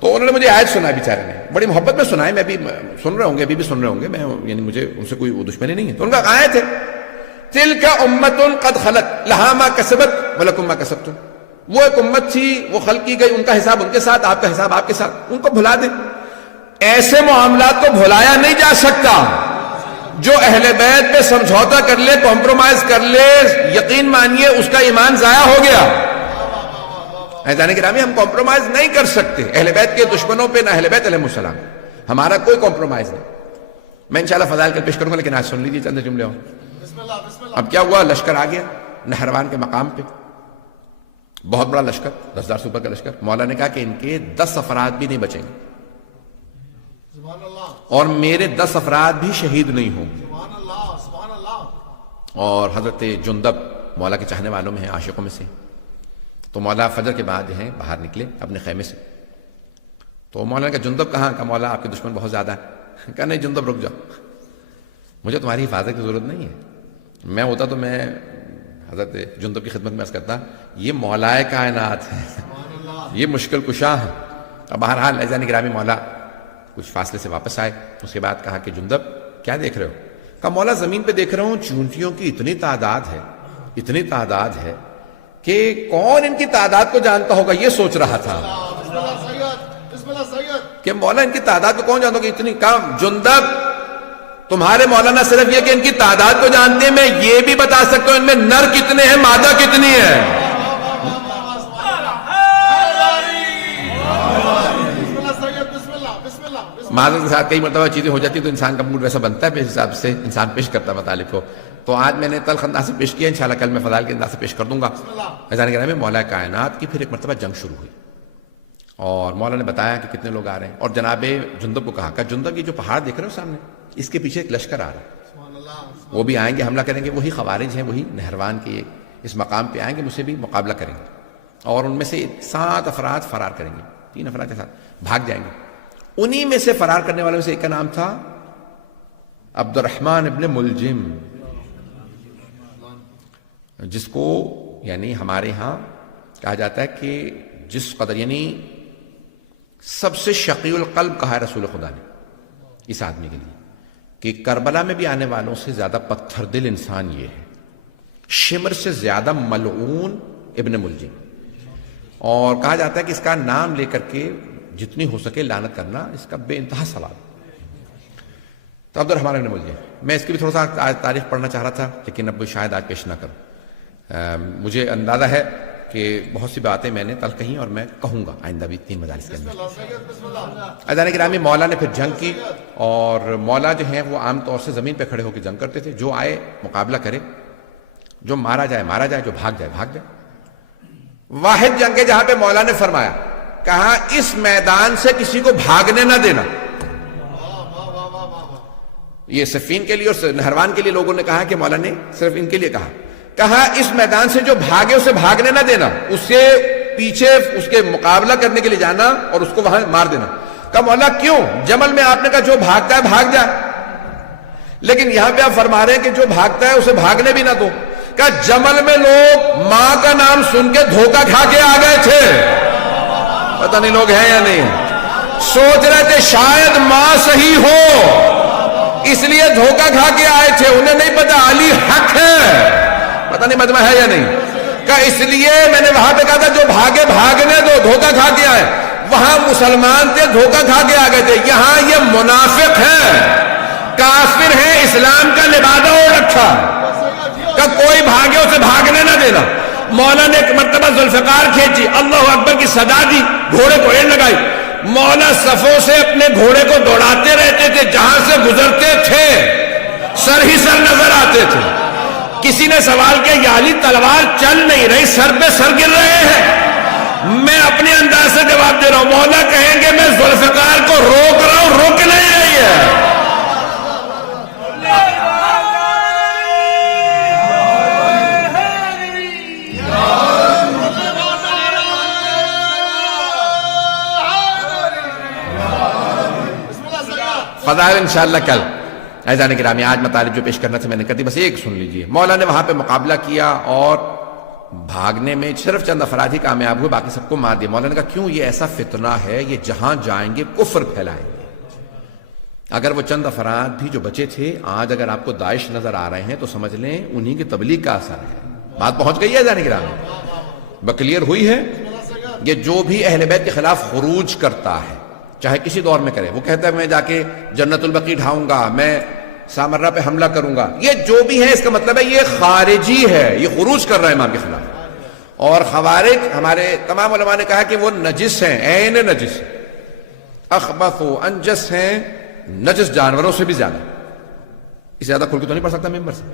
تو انہوں نے مجھے آیت سنائی، بیچارے نے بڑی محبت میں سنائی، میں بھی سن رہے ہوں گے، ابھی بھی سن رہے ہوں گے، میں یعنی مجھے ان سے کوئی دشمنی نہیں ہے۔ تو ان کا آیت ہے تلک امۃ قد خلت لہا ما کسبت ولکم ما کسبتم۔ وہ ایک امت تھی، وہ خلق کی گئی، ان کا حساب ان کے ساتھ، آپ کا حساب آپ کے ساتھ، ان کو بھلا دیں۔ ایسے معاملات کو بھلایا نہیں جا سکتا۔ جو اہل بیت پہ سمجھوتا کر لے، کمپرومائز کر لے، یقین مانیے اس کا ایمان ضائع ہو گیا۔ عزیزان گرامی، ہم کمپرومائز نہیں کر سکتے اہل بیت کے دشمنوں پہ، نہ اہل بیت علیہ السلام، ہمارا کوئی کمپرومائز نہیں۔ میں انشاءاللہ فضائل کل پیش کروں گا لیکن آج سن لیجیے چند جملے اور۔ اب کیا ہوا، لشکر آ گیا نہروان کے مقام پہ، بہت بڑا لشکر، 10,000 سے اوپر کا لشکر۔ مولا نے کہا کہ ان کے 10 افراد بھی نہیں بچیں گے اور میرے 10 افراد بھی شہید نہیں ہوں گے۔ اور حضرت جندب مولا کے چاہنے والوں میں ہیں، عاشقوں میں سے۔ تو مولا فجر کے بعد جو ہیں باہر نکلے اپنے خیمے سے۔ تو مولا نے کہا جندب کہاں؟ کہا مولا آپ کے دشمن بہت زیادہ ہیں۔ کہا نہیں جندب رک جاؤ، مجھے تمہاری حفاظت کی ضرورت نہیں ہے، میں ہوتا تو میں حضرت جندب کی خدمت میں عرض کرتا یہ مولائے کائنات ہے، یہ مشکل کشا ہے۔ اب بہرحال عزیزان گرامی مولا کچھ فاصلے سے واپس آئے، اس کے بعد کہا کہ جندب کیا دیکھ رہے ہو؟ کہا مولا زمین پہ دیکھ رہا ہوں چونٹیوں کی اتنی تعداد ہے کہ کون ان کی تعداد کو جانتا ہوگا، یہ سوچ رہا تھا کہ مولا ان کی تعداد کو کون جانتا ہوگا اتنی۔ کہا جندب تمہارے مولانا صرف یہ کہ ان کی تعداد کو جانتے ہیں، میں یہ بھی بتا سکتا ہوں ان میں نر کتنے ہیں، مادہ کتنی ہے۔ معذرت کے ساتھ کئی مرتبہ چیزیں ہو جاتی تو انسان کا موڈ ویسا بنتا ہے، اس حساب سے انسان پیش کرتا مطالب کو۔ تو آج میں نے تلخ انداز سے پیش کیا، انشاءاللہ کل میں فضائل کے انداز سے پیش کر دوں گا۔ عزیزان گرامی، مولا کائنات کی پھر ایک مرتبہ جنگ شروع ہوئی اور مولا نے بتایا کہ کتنے لوگ آ رہے ہیں، اور جناب جندب کو کہا کہ جندب یہ جو پہاڑ دیکھ رہے ہو سامنے، اس کے پیچھے ایک لشکر آ رہا ہے، وہ بھی آئیں گے، حملہ کریں گے، وہی خوارج ہیں، وہی نہروان کے اس مقام پہ آئیں گے، مجھ سے بھی مقابلہ کریں گے، اور ان میں سے 7 افراد فرار کریں گے، 3 افراد کے ساتھ بھاگ جائیں گے۔ انہی میں سے فرار کرنے والوں میں سے ایک کا نام تھا عبد الرحمن ابن ملجم، جس کو یعنی ہمارے ہاں کہا جاتا ہے کہ جس قدر یعنی سب سے شقی القلب کہا ہے رسول خدا نے اس آدمی کے لیے، کہ کربلا میں بھی آنے والوں سے زیادہ پتھر دل انسان یہ ہے، شمر سے زیادہ ملعون ابن ملجم، اور کہا جاتا ہے کہ اس کا نام لے کر کے جتنی ہو سکے لعنت کرنا اس کا بے انتہا ثواب۔ تو عبد الرحمن ابن ملجم، میں اس کی بھی تھوڑا سا تاریخ پڑھنا چاہ رہا تھا لیکن اب شاید آج پیش نہ کروں۔ مجھے اندازہ ہے کہ بہت سی باتیں میں نے کل کہیں اور میں کہوں گا آئندہ بھی 3 مجالس کے اندر۔ عزیزان گرامی، مولا نے پھر جنگ کی، اور مولا جو ہیں وہ عام طور سے زمین پہ کھڑے ہو کے جنگ کرتے تھے، جو آئے مقابلہ کرے، جو مارا جائے مارا جائے، جو بھاگ جائے بھاگ جائے۔ واحد جنگ ہے جہاں پہ مولا نے فرمایا، کہا اس میدان سے کسی کو بھاگنے نہ دینا۔ یہ صفین کے لیے اور نہروان کے لیے لوگوں نے کہا کہ مولا نے صرف ان کے لیے کہا اس میدان سے جو بھاگے اسے بھاگنے نہ دینا، اس سے پیچھے اس کے مقابلہ کرنے کے لیے جانا اور اس کو وہاں مار دینا۔ کہا مولا کیوں؟ جمل میں آپ نے کہا جو بھاگتا ہے بھاگ جائے، لیکن یہاں پہ آپ فرما رہے ہیں کہ جو بھاگتا ہے اسے بھاگنے بھی نہ دو۔ کہا جمل میں لوگ ماں کا نام سن کے دھوکہ کھا کے آ گئے تھے، پتہ نہیں لوگ ہیں یا نہیں، سوچ رہے تھے شاید ماں صحیح ہو اس لیے دھوکہ کھا کے آئے تھے، انہیں نہیں پتا علی حق ہے، پتہ نہیں مجمع ہے یا نہیں۔ کہ اس لیے میں نے وہاں پہ کہا تھا جو بھاگے بھاگنے دو، دھوکہ کھا کے آئے۔ وہاں مسلمان تھے، دھوکہ کھا کے آ گئے تھے، یہاں یہ منافق ہے، کافر ہے، اسلام کا لبادہ اور رکھا، کہ کوئی بھاگے اسے بھاگنے نہ دینا۔ مولا نے ایک مرتبہ ذوالفقار کھینچی، اللہ اکبر کی صدا دی، گھوڑے کو اینڈ لگائی، مولا صفوں سے اپنے گھوڑے کو دوڑاتے رہتے تھے، جہاں سے گزرتے تھے سر ہی سر نظر آتے تھے۔ کسی نے سوال کیا یا علی تلوار چل نہیں رہی، سر پہ سر گر رہے ہیں؟ میں اپنے انداز سے جواب دے رہا ہوں، مولا کہیں گے میں ذوالفقار کو روک رہا ہوں، روک نہیں رہی ہے۔ فضائل انشاءاللہ کل۔ عزیزان گرامی، آج مطالب جو پیش کرنا تھا میں نے کر دی، بس ایک سن لیجئے۔ مولا نے وہاں پہ مقابلہ کیا اور بھاگنے میں صرف چند افراد ہی کامیاب ہوئے، باقی سب کو مار دیا۔ مولا نے کہا کیوں؟ یہ ایسا فتنہ ہے، یہ جہاں جائیں گے کفر پھیلائیں گے۔ اگر وہ چند افراد بھی جو بچے تھے، آج اگر آپ کو داعش نظر آ رہے ہیں تو سمجھ لیں انہی کی تبلیغ کا اثر ہے۔ بات پہنچ گئی ہے عزیزان گرامی، بکلیئر ہوئی ہے۔ یہ جو بھی اہل بیت کے خلاف خروج کرتا ہے، چاہے کسی دور میں کرے، وہ کہتا ہے میں جا کے جنت البقیع ڈھاؤں گا، میں سامرہ پہ حملہ کروں گا، یہ جو بھی ہے اس کا مطلب ہے یہ خارجی ہے، یہ خروج کر رہا ہے امام کے خلاف۔ اور خوارج ہمارے تمام علماء نے کہا کہ وہ نجس ہیں، عین نجس، اخبث و انجس ہیں، نجس جانوروں سے بھی زیادہ۔ اس سے زیادہ کھل کے تو نہیں پڑھ سکتا ممبر سے۔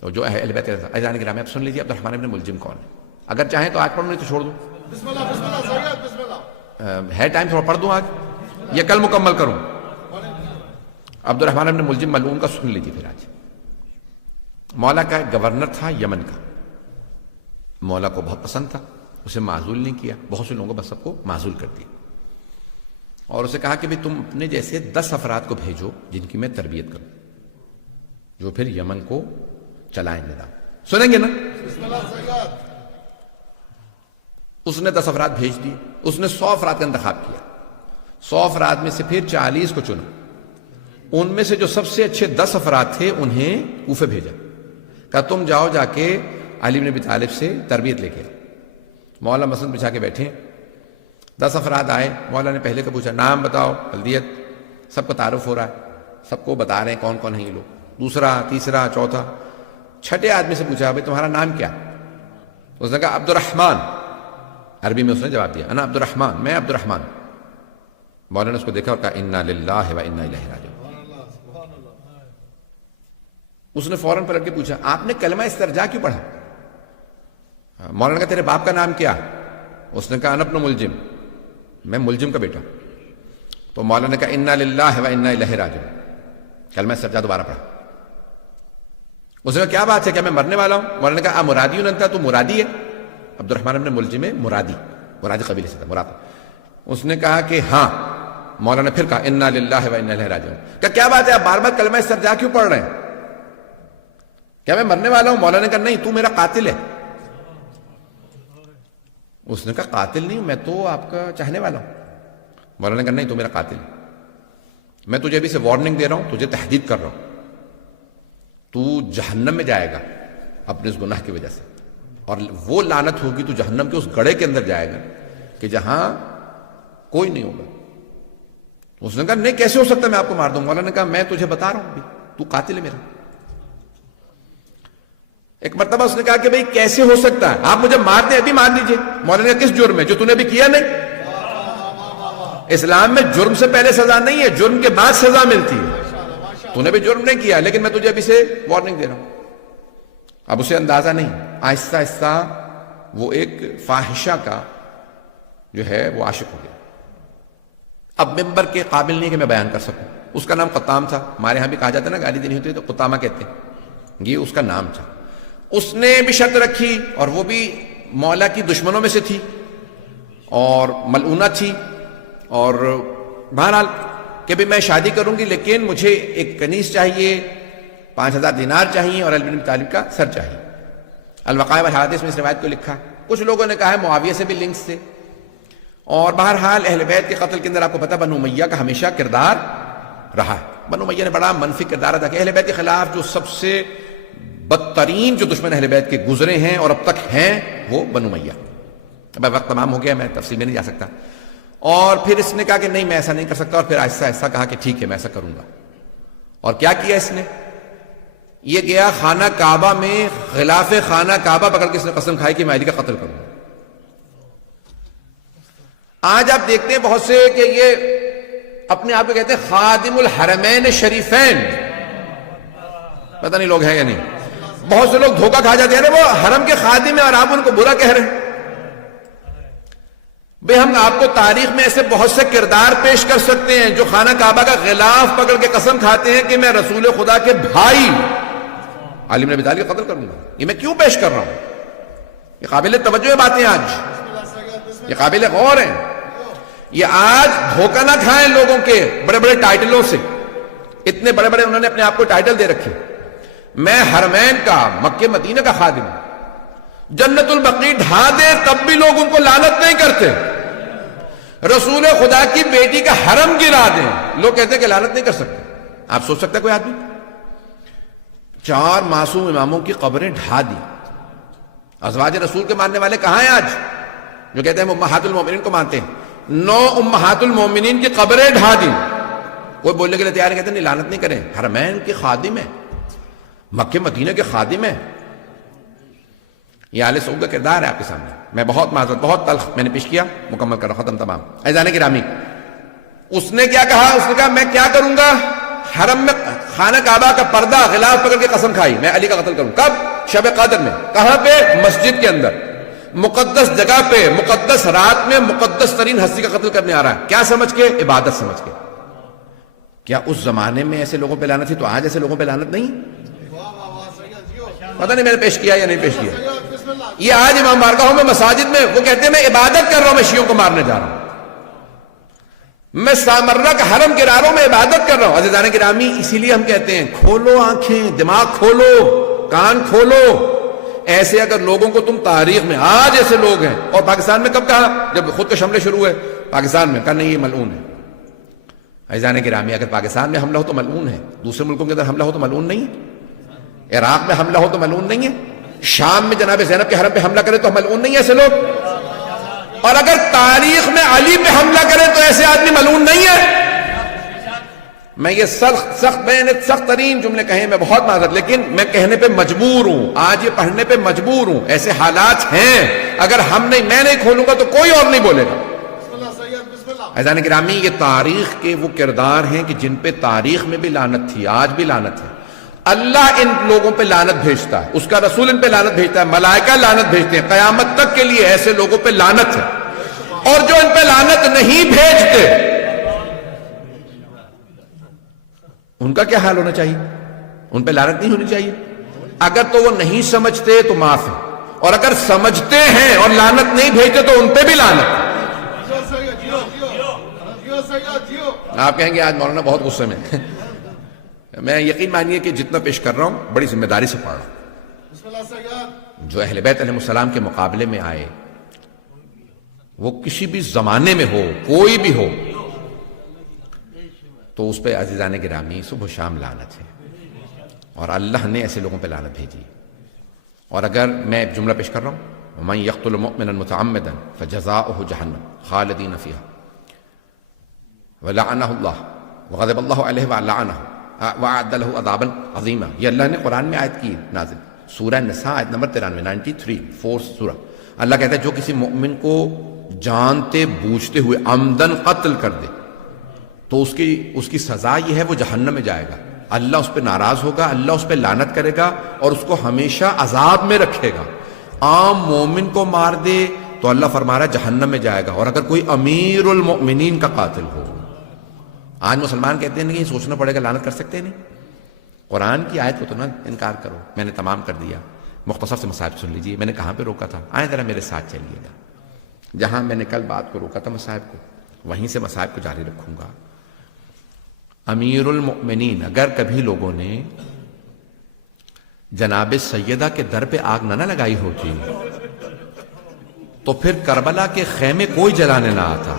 تو جو اہل بیت عزیزان گرامی، اب سن لیجیے عبد الرحمن ابن ملجم کون ہے۔ اگر چاہیں تو آج پڑھوں، نہیں تو چھوڑ دوں، ہے ٹائم تھوڑا پڑھ دوں آج یا کل مکمل کروں۔ عبد الرحمن ابن ملجم ملعون کا سن لیجیے پھر آج۔ مولا کا گورنر تھا یمن کا، مولا کو بہت پسند تھا، اسے معزول نہیں کیا، بہت سے لوگوں کو بس سب کو معزول کر دیا، اور اسے کہا کہ بھی تم اپنے جیسے 10 افراد کو بھیجو جن کی میں تربیت کروں، جو پھر یمن کو چلائیں گے۔ سنیں گے نا؟ اس نے 10 افراد بھیج دیے، اس نے 100 افراد کا انتخاب کیا، 100 افراد میں سے پھر 40 کو چنا، ان میں سے جو سب سے اچھے 10 افراد تھے انہیں کوفے بھیجا، کہا تم جاؤ جا کے علی بن ابی طالب سے تربیت لے کے۔ مولا مسند بچھا کے بیٹھے، 10 افراد آئے، مولا نے پہلے کا پوچھا نام بتاؤ، بلدیت، سب کا تعارف ہو رہا ہے، سب کو بتا رہے ہیں کون کون ہیں یہ لوگ، دوسرا تیسرا چوتھا، چھٹے آدمی سے پوچھا بھائی تمہارا نام کیا؟ اس نے کہا عبد الرحمن، عربی میں اس نے جواب دیا انا عبد الرحمن، میں عبد الرحمن۔ مولا نے اس کو دیکھا اور کہا انا للہ و انا الیہ راجعون۔ اس نے فوراً پلٹ کے پوچھا آپ نے کلمہ استرجاع کیوں پڑھا؟ مولانا نے کہا تیرے باپ کا نام کیا؟ اس نے کہا انا ابن ملجم، میں ملجم کا بیٹا۔ تو مولانا نے کہا انا للہ و انا الیہ راجعون، کلمہ استرجاع دوبارہ پڑھا۔ اس نے کہا کیا بات ہے، کیا میں مرنے والا ہوں؟ مولانا نے کہا مرادی انتا، تو مرادی ہے؟ عبد الرحمن ابن ملجم مرادی قبیلے سے تھا، مراد۔ اس نے کہا کہ ہاں۔ مولانا نے پھر کہا انا للہ و انا الیہ راجعون۔ کیا بات ہے، آپ بار بار کلمہ استرجاع کیوں پڑھ رہے ہیں؟ کیا میں مرنے والا ہوں؟ مولانا نے کہا نہیں، تو میرا قاتل ہے۔ اس نے کہا قاتل نہیں، میں تو آپ کا چاہنے والا ہوں۔ مولانا نے کہا نہیں، تو میرا قاتل ہے، میں تجھے ابھی سے وارننگ دے رہا ہوں، تجھے تحدید کر رہا ہوں، تو جہنم میں جائے گا اپنے اس گناہ کی وجہ سے، اور وہ لعنت ہوگی، تو جہنم کے اس گڑھے کے اندر جائے گا کہ جہاں کوئی نہیں ہوگا۔ اس نے کہا نہیں، کیسے ہو سکتا ہے میں آپ کو مار دوں؟ مولانا نے کہا میں تجھے بتا رہا ہوں بھی، تو قاتل ہے میرا۔ ایک مرتبہ اس نے کہا کہ بھئی کیسے ہو سکتا ہے، آپ مجھے مار دیں، ابھی مار لیجئے۔ مولانا نے کہا کس جرم میں؟ جو تو نے ابھی کیا نہیں۔ اسلام میں جرم سے پہلے سزا نہیں ہے، جرم کے بعد سزا ملتی ہے۔ تو نے بھی جرم نہیں کیا، لیکن میں تجھے ابھی سے وارننگ دے رہا ہوں۔ اب اسے اندازہ نہیں، آہستہ آہستہ وہ ایک فاحشہ کا جو ہے وہ عاشق ہو گیا۔ اب ممبر کے قابل نہیں کہ میں بیان کر سکوں۔ اس کا نام قطام تھا، ہمارے ہاں بھی کہا جاتا ہے نا، گالی دینی ہوتی ہے تو قطامہ کہتے ہیں، یہ اس کا نام تھا۔ اس نے بھی شرط رکھی، اور وہ بھی مولا کی دشمنوں میں سے تھی اور ملعونہ تھی، اور بہرحال کہ بھی میں شادی کروں گی، لیکن مجھے ایک کنیز چاہیے، 5000 دینار چاہیے، اور علی بن ابی طالب کا سر چاہیے۔ الوقائع والحوادث میں اس روایت کو لکھا۔ کچھ لوگوں نے کہا ہے معاویہ سے بھی لنکس تھے، اور بہرحال اہل بیت کے قتل کے اندر آپ کو پتہ بنو امیہ کا ہمیشہ کردار رہا ہے۔ بنو امیہ نے بڑا منفی کردار ادا کیا۔ اہل بیت کے خلاف جو سب سے بدترین جو دشمن اہل بیت کے گزرے ہیں اور اب تک ہیں، وہ بنو امیہ۔ اب وقت تمام ہو گیا، میں تفصیل میں نہیں جا سکتا۔ اور پھر اس نے کہا کہ نہیں، میں ایسا نہیں کر سکتا، اور پھر آہستہ آہستہ کہا کہ ٹھیک ہے میں ایسا کروں گا۔ اور کیا کیا اس نے؟ یہ گیا خانہ کعبہ میں، غلاف خانہ کعبہ پکڑ کے اس نے قسم کھائی کہ میں علی کا قتل کروں گا۔ آج آپ دیکھتے ہیں بہت سے کہ یہ اپنے آپ کو کہتے ہیں خادم الحرمین شریفین، پتہ نہیں لوگ ہیں یا نہیں۔ بہت سے لوگ دھوکہ کھا جاتے ہیں، وہ حرم کے خادم ہیں اور آپ ان کو برا کہہ رہے ہیں۔ بھئی ہم آپ کو تاریخ میں ایسے بہت سے کردار پیش کر سکتے ہیں جو خانہ کعبہ کا غلاف پکڑ کے قسم کھاتے ہیں کہ میں رسول خدا کے بھائی علی بن ابی طالب کا قتل کروں گا۔ یہ میں کیوں پیش کر رہا ہوں؟ یہ قابل توجہ باتیں، آج یہ قابل غور ہیں۔ یہ آج دھوکہ نہ کھائیں لوگوں کے بڑے بڑے ٹائٹلوں سے، اتنے بڑے بڑے انہوں نے اپنے آپ کو ٹائٹل دے رکھے۔ میں حرمین کا، مکہ مدینہ کا خادم ہوں۔ جنت البقیع ڈھا دے تب بھی لوگ ان کو لعنت نہیں کرتے۔ رسول خدا کی بیٹی کا حرم گرا دیں، لوگ کہتے ہیں کہ لعنت نہیں کر سکتے۔ آپ سوچ سکتے کوئی آدمی؟ 4 معصوم اماموں کی قبریں ڈھا دی۔ ازواج رسول کے ماننے والے کہاں ہیں آج، جو کہتے ہیں امہات المومنین کو مانتے ہیں؟ 9 امہات المومنین کی قبریں ڈھا دی۔ کوئی بولنے کے لیے تیار ہے، کہتے ہیں نہیں لعنت نہیں کریں، حرمین کے خادم ہیں، مکہ مدینہ کے خادم ہیں۔ یہ آل سعود کا کردار ہے آپ کے سامنے۔ میں بہت معذرت، بہت تلخ میں نے پیش کیا، مکمل کر رہا، ختم تمام۔ عزیزان گرامی، اس نے کیا کہا؟ اس نے کہا میں کیا کروں گا؟ حرم میں خانہ کعبہ کا پردہ غلاف پکڑ کے قسم کھائی میں علی کا قتل کروں۔ کب؟ شب قدر میں۔ کہاں پہ؟ مسجد کے اندر، مقدس جگہ پہ، مقدس رات میں مقدس ترین ہستی کا قتل کرنے آ رہا ہے۔ کیا سمجھ کے؟ عبادت سمجھ کے۔ کیا اس زمانے میں ایسے لوگوں پہ لعنت تھی تو آج ایسے لوگوں پہ لعنت نہیں؟ پتہ نہیں میں نے پیش کیا یا نہیں پیش کیا۔ یہ آج امام بارگاہوں میں، مساجد میں وہ کہتے ہیں میں عبادت کر رہا ہوں، میں شیعوں کو مارنے جا رہا ہوں، میں سامرہ کا حرم گرا رہا ہوں، میں عبادت کر رہا ہوں۔ عزیزان گرامی، اسی لیے ہم کہتے ہیں کھولو آنکھیں، دماغ کھولو، کان کھولو۔ ایسے اگر لوگوں کو تم تاریخ میں، آج ایسے لوگ ہیں، اور پاکستان میں کب کہا؟ جب خود کے حملے شروع ہوئے پاکستان میں، کہا نہیں یہ ملعون ہے۔ عزیزان گرامی، اگر پاکستان میں حملہ ہو تو ملعون ہے، دوسرے ملکوں کے اندر حملہ ہو تو ملعون نہیں ہے، عراق میں حملہ ہو تو ملعون نہیں ہے، شام میں جناب زینب کے حرم پہ حملہ کرے تو ملعون نہیں ہے ایسے لوگ، اور اگر تاریخ میں علی پہ حملہ کرے تو ایسے آدمی ملعون نہیں ہے۔ میں یہ سخت ترین جملے کہیں، میں بہت معذرت، لیکن میں کہنے پہ مجبور ہوں، آج یہ پڑھنے پہ مجبور ہوں، ایسے حالات ہیں۔ اگر ہم نہیں، میں نہیں کھولوں گا تو کوئی اور نہیں بولے گا۔ عزیزان گرامی، یہ تاریخ کے وہ کردار ہیں کہ جن پہ تاریخ میں بھی لعنت تھی، آج بھی لعنت ہے۔ اللہ ان لوگوں پہ لعنت بھیجتا ہے، اس کا رسول ان پہ لعنت بھیجتا ہے، ملائکہ لعنت بھیجتے ہیں، قیامت تک کے لیے ایسے لوگوں پہ لعنت ہے۔ اور جو ان پہ لعنت نہیں بھیجتے، ان کا کیا حال ہونا چاہیے؟ ان پہ لعنت نہیں ہونی چاہیے؟ اگر تو وہ نہیں سمجھتے تو معاف ہے، اور اگر سمجھتے ہیں اور لعنت نہیں بھیجتے تو ان پہ بھی لعنت ہے۔ آپ کہیں گے آج مولانا بہت غصے میں میں یقین مانیے کہ جتنا پیش کر رہا ہوں بڑی ذمہ داری سے پڑھ رہا ہوں۔ جو اہل بیت علیہ السلام کے مقابلے میں آئے، وہ کسی بھی زمانے میں ہو، کوئی بھی ہو، تو اس پہ عزیزان گرامی صبح و شام لعنت ہے، اور اللہ نے ایسے لوگوں پہ لعنت بھیجی۔ اور اگر میں ایک جملہ پیش کر رہا ہوں، وَمَن يَقْتُلْ مُؤْمِنًا مُتَعَمِّدًا فَجَزَاؤُهُ جَهَنَّمُ خَالِدِينَ فِيهَا وَلَعَنَهُ اللَّهُ وَغَضِبَ اللَّهُ عَلَيْهِ وَلَعَنَهُ وَأَعَدَّ لَهُ عَذَابًا عَظِيمًا۔ یہ اللہ نے قرآن میں آیت کی نازل، سورہ نساء آیت نمبر 93 4 سورہ۔ اللہ کہتا ہے جو کسی مؤمن کو جانتے بوجھتے ہوئے عمدن قتل کر دے تو اس کی سزا یہ ہے وہ جہنم میں جائے گا، اللہ اس پہ ناراض ہوگا، اللہ اس پہ لعنت کرے گا اور اس کو ہمیشہ عذاب میں رکھے گا۔ عام مومن کو مار دے تو اللہ فرما رہا ہے جہنم میں جائے گا، اور اگر کوئی امیر المؤمنین کا قاتل ہو۔ آج مسلمان کہتے ہیں نہیں سوچنا پڑے گا، لعنت کر سکتے نہیں، قرآن کی آیت کو تو نہ انکار کرو۔ میں نے تمام کر دیا، مختصر سے مصائب سن لیجئے۔ میں نے کہاں پہ روکا تھا؟ آئیں ذرا میرے ساتھ چلیے گا، جہاں میں نے کل بات کو روکا تھا مصائب کو، وہیں سے مصائب کو جاری رکھوں گا۔ امیر المؤمنین، اگر کبھی لوگوں نے جناب سیدہ کے در پہ آگ نہ لگائی ہوتی تو پھر کربلا کے خیمے کوئی جلانے نہ آتا۔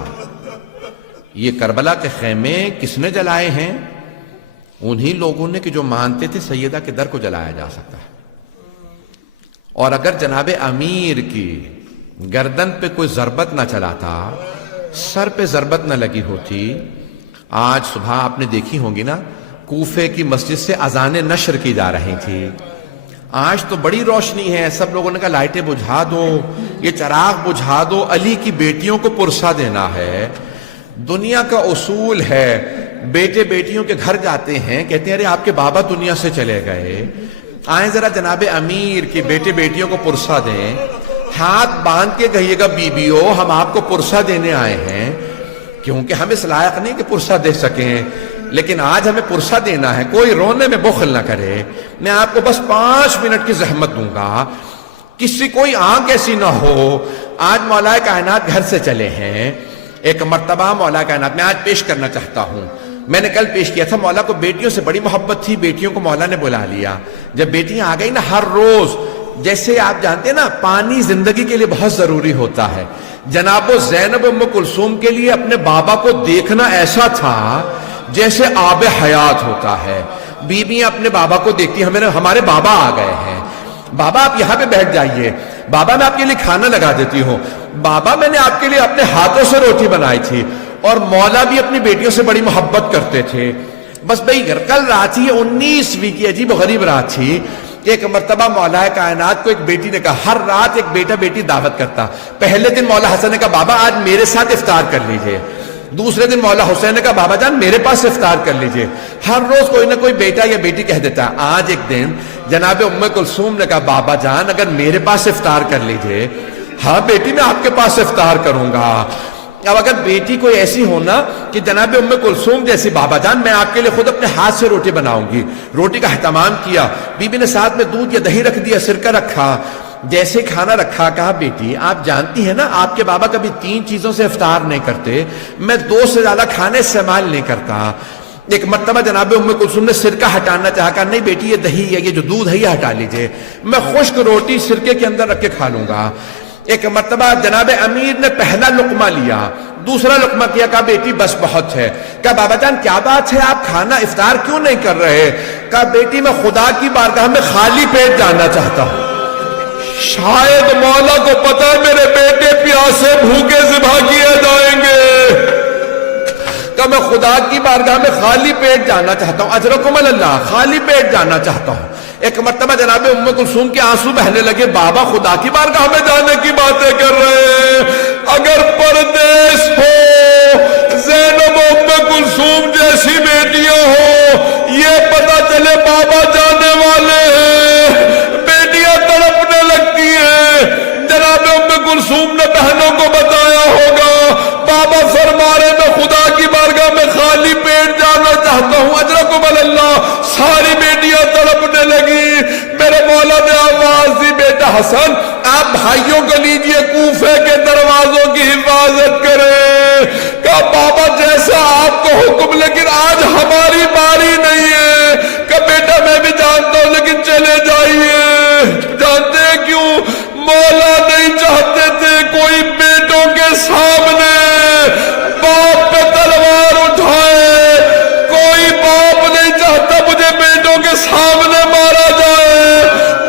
یہ کربلا کے خیمے کس نے جلائے ہیں؟ انہی لوگوں نے کہ جو مانتے تھے سیدہ کے در کو جلایا جا سکتا ہے۔ اور اگر جناب امیر کی گردن پہ کوئی ضربت نہ چلاتا، سر پہ ضربت نہ لگی ہوتی، آج صبح آپ نے دیکھی ہوں گی نا کوفے کی مسجد سے اذانیں نشر کی جا رہی تھی۔ آج تو بڑی روشنی ہے، سب لوگوں نے کہا لائٹیں بجھا دو، یہ چراغ بجھا دو، علی کی بیٹیوں کو پرسہ دینا ہے۔ دنیا کا اصول ہے، بیٹے بیٹیوں کے گھر جاتے ہیں، کہتے ہیں ارے آپ کے بابا دنیا سے چلے گئے، آئیں ذرا جناب امیر کے بیٹے بیٹیوں کو پرسہ دیں، ہاتھ باندھ کے کہیے گا بیبیو ہم آپ کو پرسہ دینے آئے ہیں، کیونکہ ہم اس لائق نہیں کہ پرسہ دے سکیں، لیکن آج ہمیں پرسہ دینا ہے، کوئی رونے میں بخل نہ کرے۔ میں آپ کو بس 5 منٹ کی زحمت دوں گا، کسی کوئی آنکھ ایسی نہ ہو۔ آج مولا کائنات گھر سے چلے ہیں، ایک مرتبہ مولا کائنات میں آج پیش کرنا چاہتا ہوں۔ میں نے کل پیش کیا تھا، مولا کو بیٹیوں سے بڑی محبت تھی، بیٹیوں کو مولا نے بلا لیا۔ جب بیٹیاں آ گئی نا، ہر روز جیسے آپ جانتے ہیں نا پانی زندگی کے لیے بہت ضروری ہوتا ہے، جناب زینب ام کلثوم کے لیے اپنے بابا کو دیکھنا ایسا تھا جیسے آب حیات ہوتا ہے۔ بیویاں اپنے بابا کو دیکھتی، ہمارے بابا آ گئے ہیں، بابا آپ یہاں پہ بیٹھ جائیے، بابا میں آپ کے لیے کھانا لگا دیتی ہوں، بابا میں نے آپ کے لیے اپنے ہاتھوں سے روٹی بنائی تھی۔ اور مولا بھی اپنی بیٹیوں سے بڑی محبت کرتے تھے۔ بس بھئی کل رات تھی 19ویں کی عجیب و غریب رات تھی، ایک مرتبہ مولا کائنات کو ایک بیٹی نے کہا، ہر رات ایک بیٹا بیٹی دعوت کرتا، پہلے دن مولا حسن نے کہا بابا آج میرے ساتھ افطار کر لیجئے، دوسرے دن مولا حسین نے کہا بابا جان میرے پاس افطار کر لیجئے۔ ہر روز کوئی نہ کوئی بیٹا یا بیٹی کہہ دیتا۔ آج ایک دن جناب ام کلثوم نے کہا بابا جان اگر میرے پاس افطار کر لیجئے۔ ہاں بیٹی میں آپ کے پاس افطار کروں گا۔ اب اگر بیٹی کوئی ایسی ہونا کہ جناب ام کلثوم جیسی، بابا جان میں آپ کے لیے خود اپنے ہاتھ سے روٹی بناؤں گی۔ روٹی کا اہتمام کیا، بی بی نے ساتھ میں دودھ یا دہی رکھ دیا، سرکہ رکھا، جیسے کھانا رکھا کہا بیٹی آپ جانتی ہیں نا آپ کے بابا کبھی 3 چیزوں سے افطار نہیں کرتے، میں 2 سے زیادہ کھانے استعمال نہیں کرتا۔ ایک مرتبہ جناب ام کلثوم نے سرکہ ہٹانا چاہا، کہا نہیں بیٹی یہ دہی ہے، یہ جو دودھ ہے یہ ہٹا لیجئے، میں خشک روٹی سرکے کے اندر رکھ کے کھا لوں گا۔ ایک مرتبہ جناب امیر نے پہلا لقمہ لیا، دوسرا لقمہ کیا، کہا بیٹی بس بہت ہے۔ کہا بابا جان کیا بات ہے آپ کھانا افطار کیوں نہیں کر رہے؟ کہا بیٹی میں خدا کی بارگاہ میں خالی پیٹ جانا چاہتا ہوں، شاید مولا کو پتا میرے بیٹے پیاسے بھوکے ذبح کیے جائیں گے، کہ میں خدا کی بارگاہ میں خالی پیٹ جانا چاہتا ہوں، اجرکم اللہ، خالی پیٹ جانا چاہتا ہوں۔ ایک مرتبہ جناب ام کلثوم کے آنسو بہنے لگے، بابا خدا کی بارگاہ میں جانے کی باتیں کر رہے ہیں، اگر پردیس ہو زینب ام کلثوم جیسی بیٹیاں ہو، یہ پتا چلے بابا جانے والے ہیں، بیٹیاں تڑپنے لگتی ہیں۔ جناب ام کلثوم نے بہنوں کو بتایا ہوگا، بابا فرما رہے میں خدا کی بارگاہ میں خالی پیٹ جانا چاہتا ہوں، اجرکم اللہ۔ ساری بیٹیاں تڑپ تڑپنے لگی. میرے مولا نے آواز دی بیٹا حسن آپ بھائیوں کو لیجئے کوفے کے دروازوں کی حفاظت کریں. کہا بابا جیسا آپ کو حکم لیکن آج ہماری باری نہیں ہے. کہ بیٹا میں بھی جانتا ہوں لیکن چلے جائیے. جانتے ہیں کیوں؟ مولا نہیں چاہتے تھے کوئی بیٹوں کے سامنے باپ پہ تلوار اٹھائے. کوئی باپ نہیں چاہتا مجھے بیٹوں کے سامنے مارا جائے.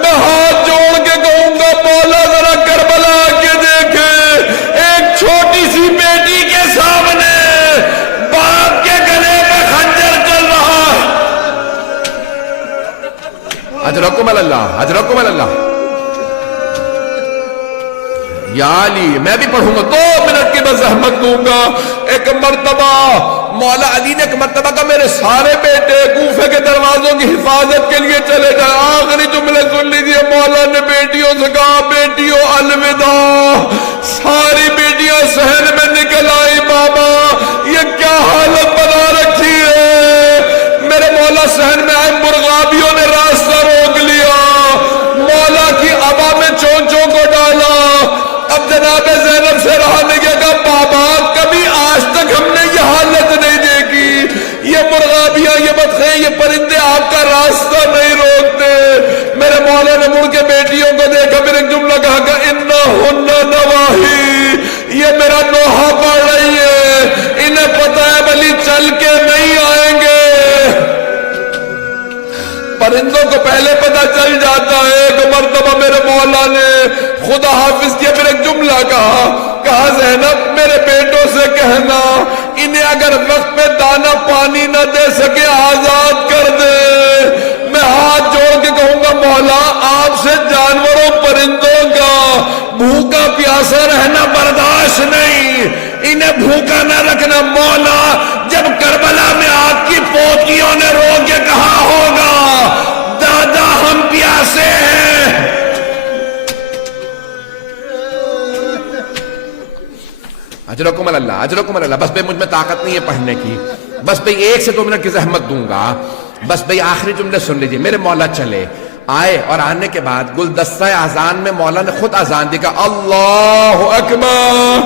میں ہاتھ جوڑ کے کہوں گا مولا ذرا کربلا کے دیکھے ایک چھوٹی سی بیٹی کے سامنے باپ کے گلے پہ خنجر چل رہا. اجرکم اللہ، اجرکم اللہ. یا علی میں بھی پڑھوں گا 2 منٹ کی میں زحمت دوں گا. ایک مرتبہ مولا علی نے ایک مرتبہ کا میرے سارے بیٹے کوفے کے دروازوں کی حفاظت کے لیے چلے جائیں. آخری جملے سن لیجیے. مولا نے بیٹیوں سے کہا بیٹیوں الوداع. ساری بیٹیاں صحن میں نکل آئی. بابا یہ کیا حالت بنا رکھی ہے. میرے مولا صحن میں آئے. مرغابیوں نے راستہ روک لیا. مولا کی ابا میں چونچوں کو ڈالا. اب جناب زینب سے رہا نہیں گیا. کہا بابا کبھی آج تک ہم نے یہ حالت نہیں دیکھی. یہ مرغابیاں یہ بدخیں یہ پرندے آپ کا راستہ نہیں روکتے. میرے مولا نے مڑ کے بیٹیوں کو دیکھا پھر ایک جملہ کہا کہ انہن نواہی. یہ میرا نوحہ پڑھ رہی ہے. انہیں پتا ہے بلی چل کے نہیں آئیں گے. پرندوں کو پہلے پتا چل جاتا ہے. ایک مرتبہ میرے مولا نے خدا حافظ کیا پھر ایک جملہ کہا زینب میرے بیٹوں سے کہنا انہیں اگر وقت پہ دانا پانی نہ دے سکے آزاد کر دے. میں ہاتھ جوڑ کے کہوں گا مولا آپ سے جانوروں پرندوں کا بھوکا پیاسا رہنا برداشت نہیں. انہیں بھوکا نہ رکھنا. مولا جب کربلا میں آپ کی پوتیوں نے رو کے کہا ہوگا دادا ہم پیاسے ہیں. اجرکم اللہ، اجرکم اللہ. بس بھئی مجھ میں طاقت نہیں ہے پڑھنے کی. بس بھئی 1 سے 2 منٹ کی زحمت دوں گا. بس بھئی آخری جملے سن لیجئے. میرے مولا چلے آئے اور آنے کے بعد گلدستہ اذان میں مولا نے خود اذان دی. کہا اللہ اکبر.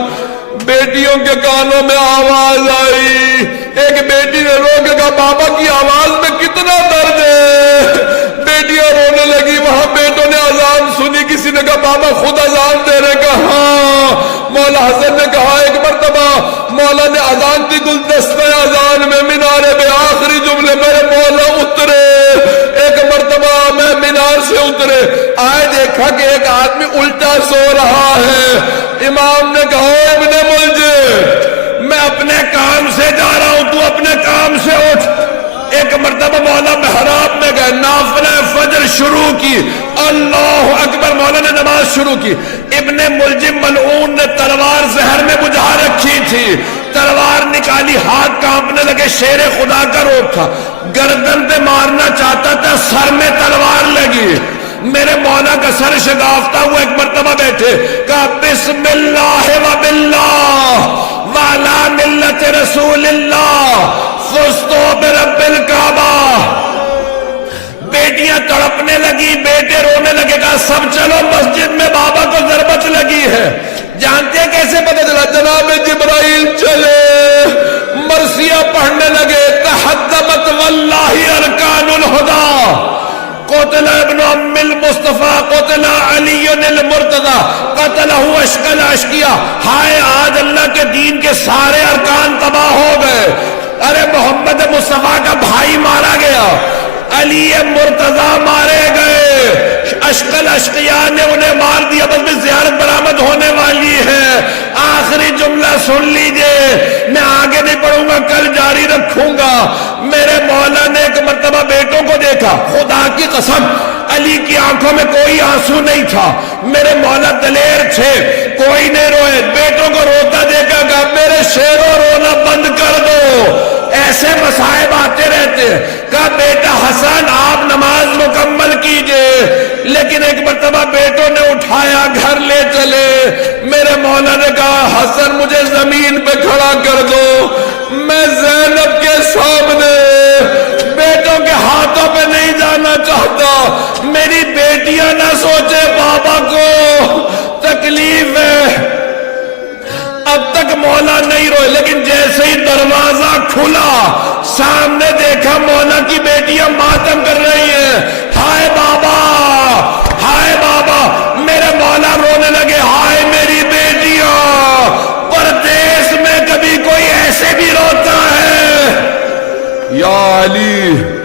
بیٹیوں کے کانوں میں آواز آئی. ایک بیٹی نے رو کے کہا بابا کی آواز میں کتنا درد ہے. بیٹیاں رونے لگی. وہاں بیٹوں نے اذان سنی. کسی نے کہا بابا خود اذان دے رہے. کہا ہاں. مولا حسن نے کہا ایک مرتبہ مولا نے اذان دی گلدستہ اذان میں مینارے میں آخری جملے میرے مولا اترے. ایک مرتبہ میں مینار سے اترے آئے دیکھا کہ ایک آدمی الٹا سو رہا ہے. امام نے کہا ابن ملجم میں اپنے کام سے جا رہا ہوں تو اپنے کام سے اٹھ. ایک مرتبہ مولا محراب میں گئے نافلہ فجر شروع کی. اللہ اکبر. مولا نے نماز شروع کی. ابن ملجم ملعون نے تلوار زہر میں بجھا رکھی تھی. تلوار نکالی ہاتھ کانپنے لگے. شیر خدا کا روپ تھا. گردن پہ مارنا چاہتا تھا سر میں تلوار لگی. میرے مولا کا سر شگافتہ ہوا. ایک مرتبہ بیٹھے کہا بسم اللہ و باللہ وعلا ملت رسول اللہ فزتو برب الکعبہ. بیٹیاں تڑپنے لگی. بیٹے رونے لگے. کہا سب چلو مسجد میں بابا کو ضربت لگی ہے. جانتے ہیں کیسے پتہ چلا؟ جناب جبرائیل چلے مرثیہ پڑھنے لگے. تحدمت واللہ ارکان الہدی قتل ابن ام المصطفیٰ قتل علی المرتضی قتلہ اشکل اشکیہ. ہائے آج اللہ کے دین کے سارے ارکان تباہ ہو گئے. ارے محمد مصطفیٰ کا بھائی مارا گیا. علی مرتضی مارے گئے. اشکل اشقیاء نے انہیں مار دیا. بس میں زیارت برآمد ہونے والی ہے. آخری جملہ سن لیجئے. میں آگے نہیں پڑھوں گا کل جاری رکھوں گا. میرے مولا نے ایک مرتبہ بیٹوں کو دیکھا. خدا کی قسم علی کی آنکھوں میں کوئی آنسو نہیں تھا. میرے مولا دلیر تھے. کوئی نہیں روئے. بیٹوں کو روتا دیکھا گا میرے شیروں رونا بند کر دو. ایسے مصائب آتے رہتے ہیں. کہا بیٹا حسن آپ نماز مکمل کیجئے. لیکن ایک مرتبہ بیٹوں نے اٹھایا گھر لے چلے. میرے مولا نے کہا حسن مجھے زمین پہ کھڑا کر دو. میں زینب کے سامنے بیٹوں کے ہاتھوں پہ نہیں جانا چاہتا. میری بیٹیاں نہ سوچے بابا کو تکلیف ہے. اب تک مولا نہیں روئے, لیکن جیسے ہی دروازہ کھلا سامنے دیکھا مولا کی بیٹیاں ماتم کر رہی ہیں. ہائے بابا, ہائے بابا, میرے مولا رونے لگے. ہائے میری بیٹیاں, پردیس میں کبھی کوئی ایسے بھی روتا ہے. یا علی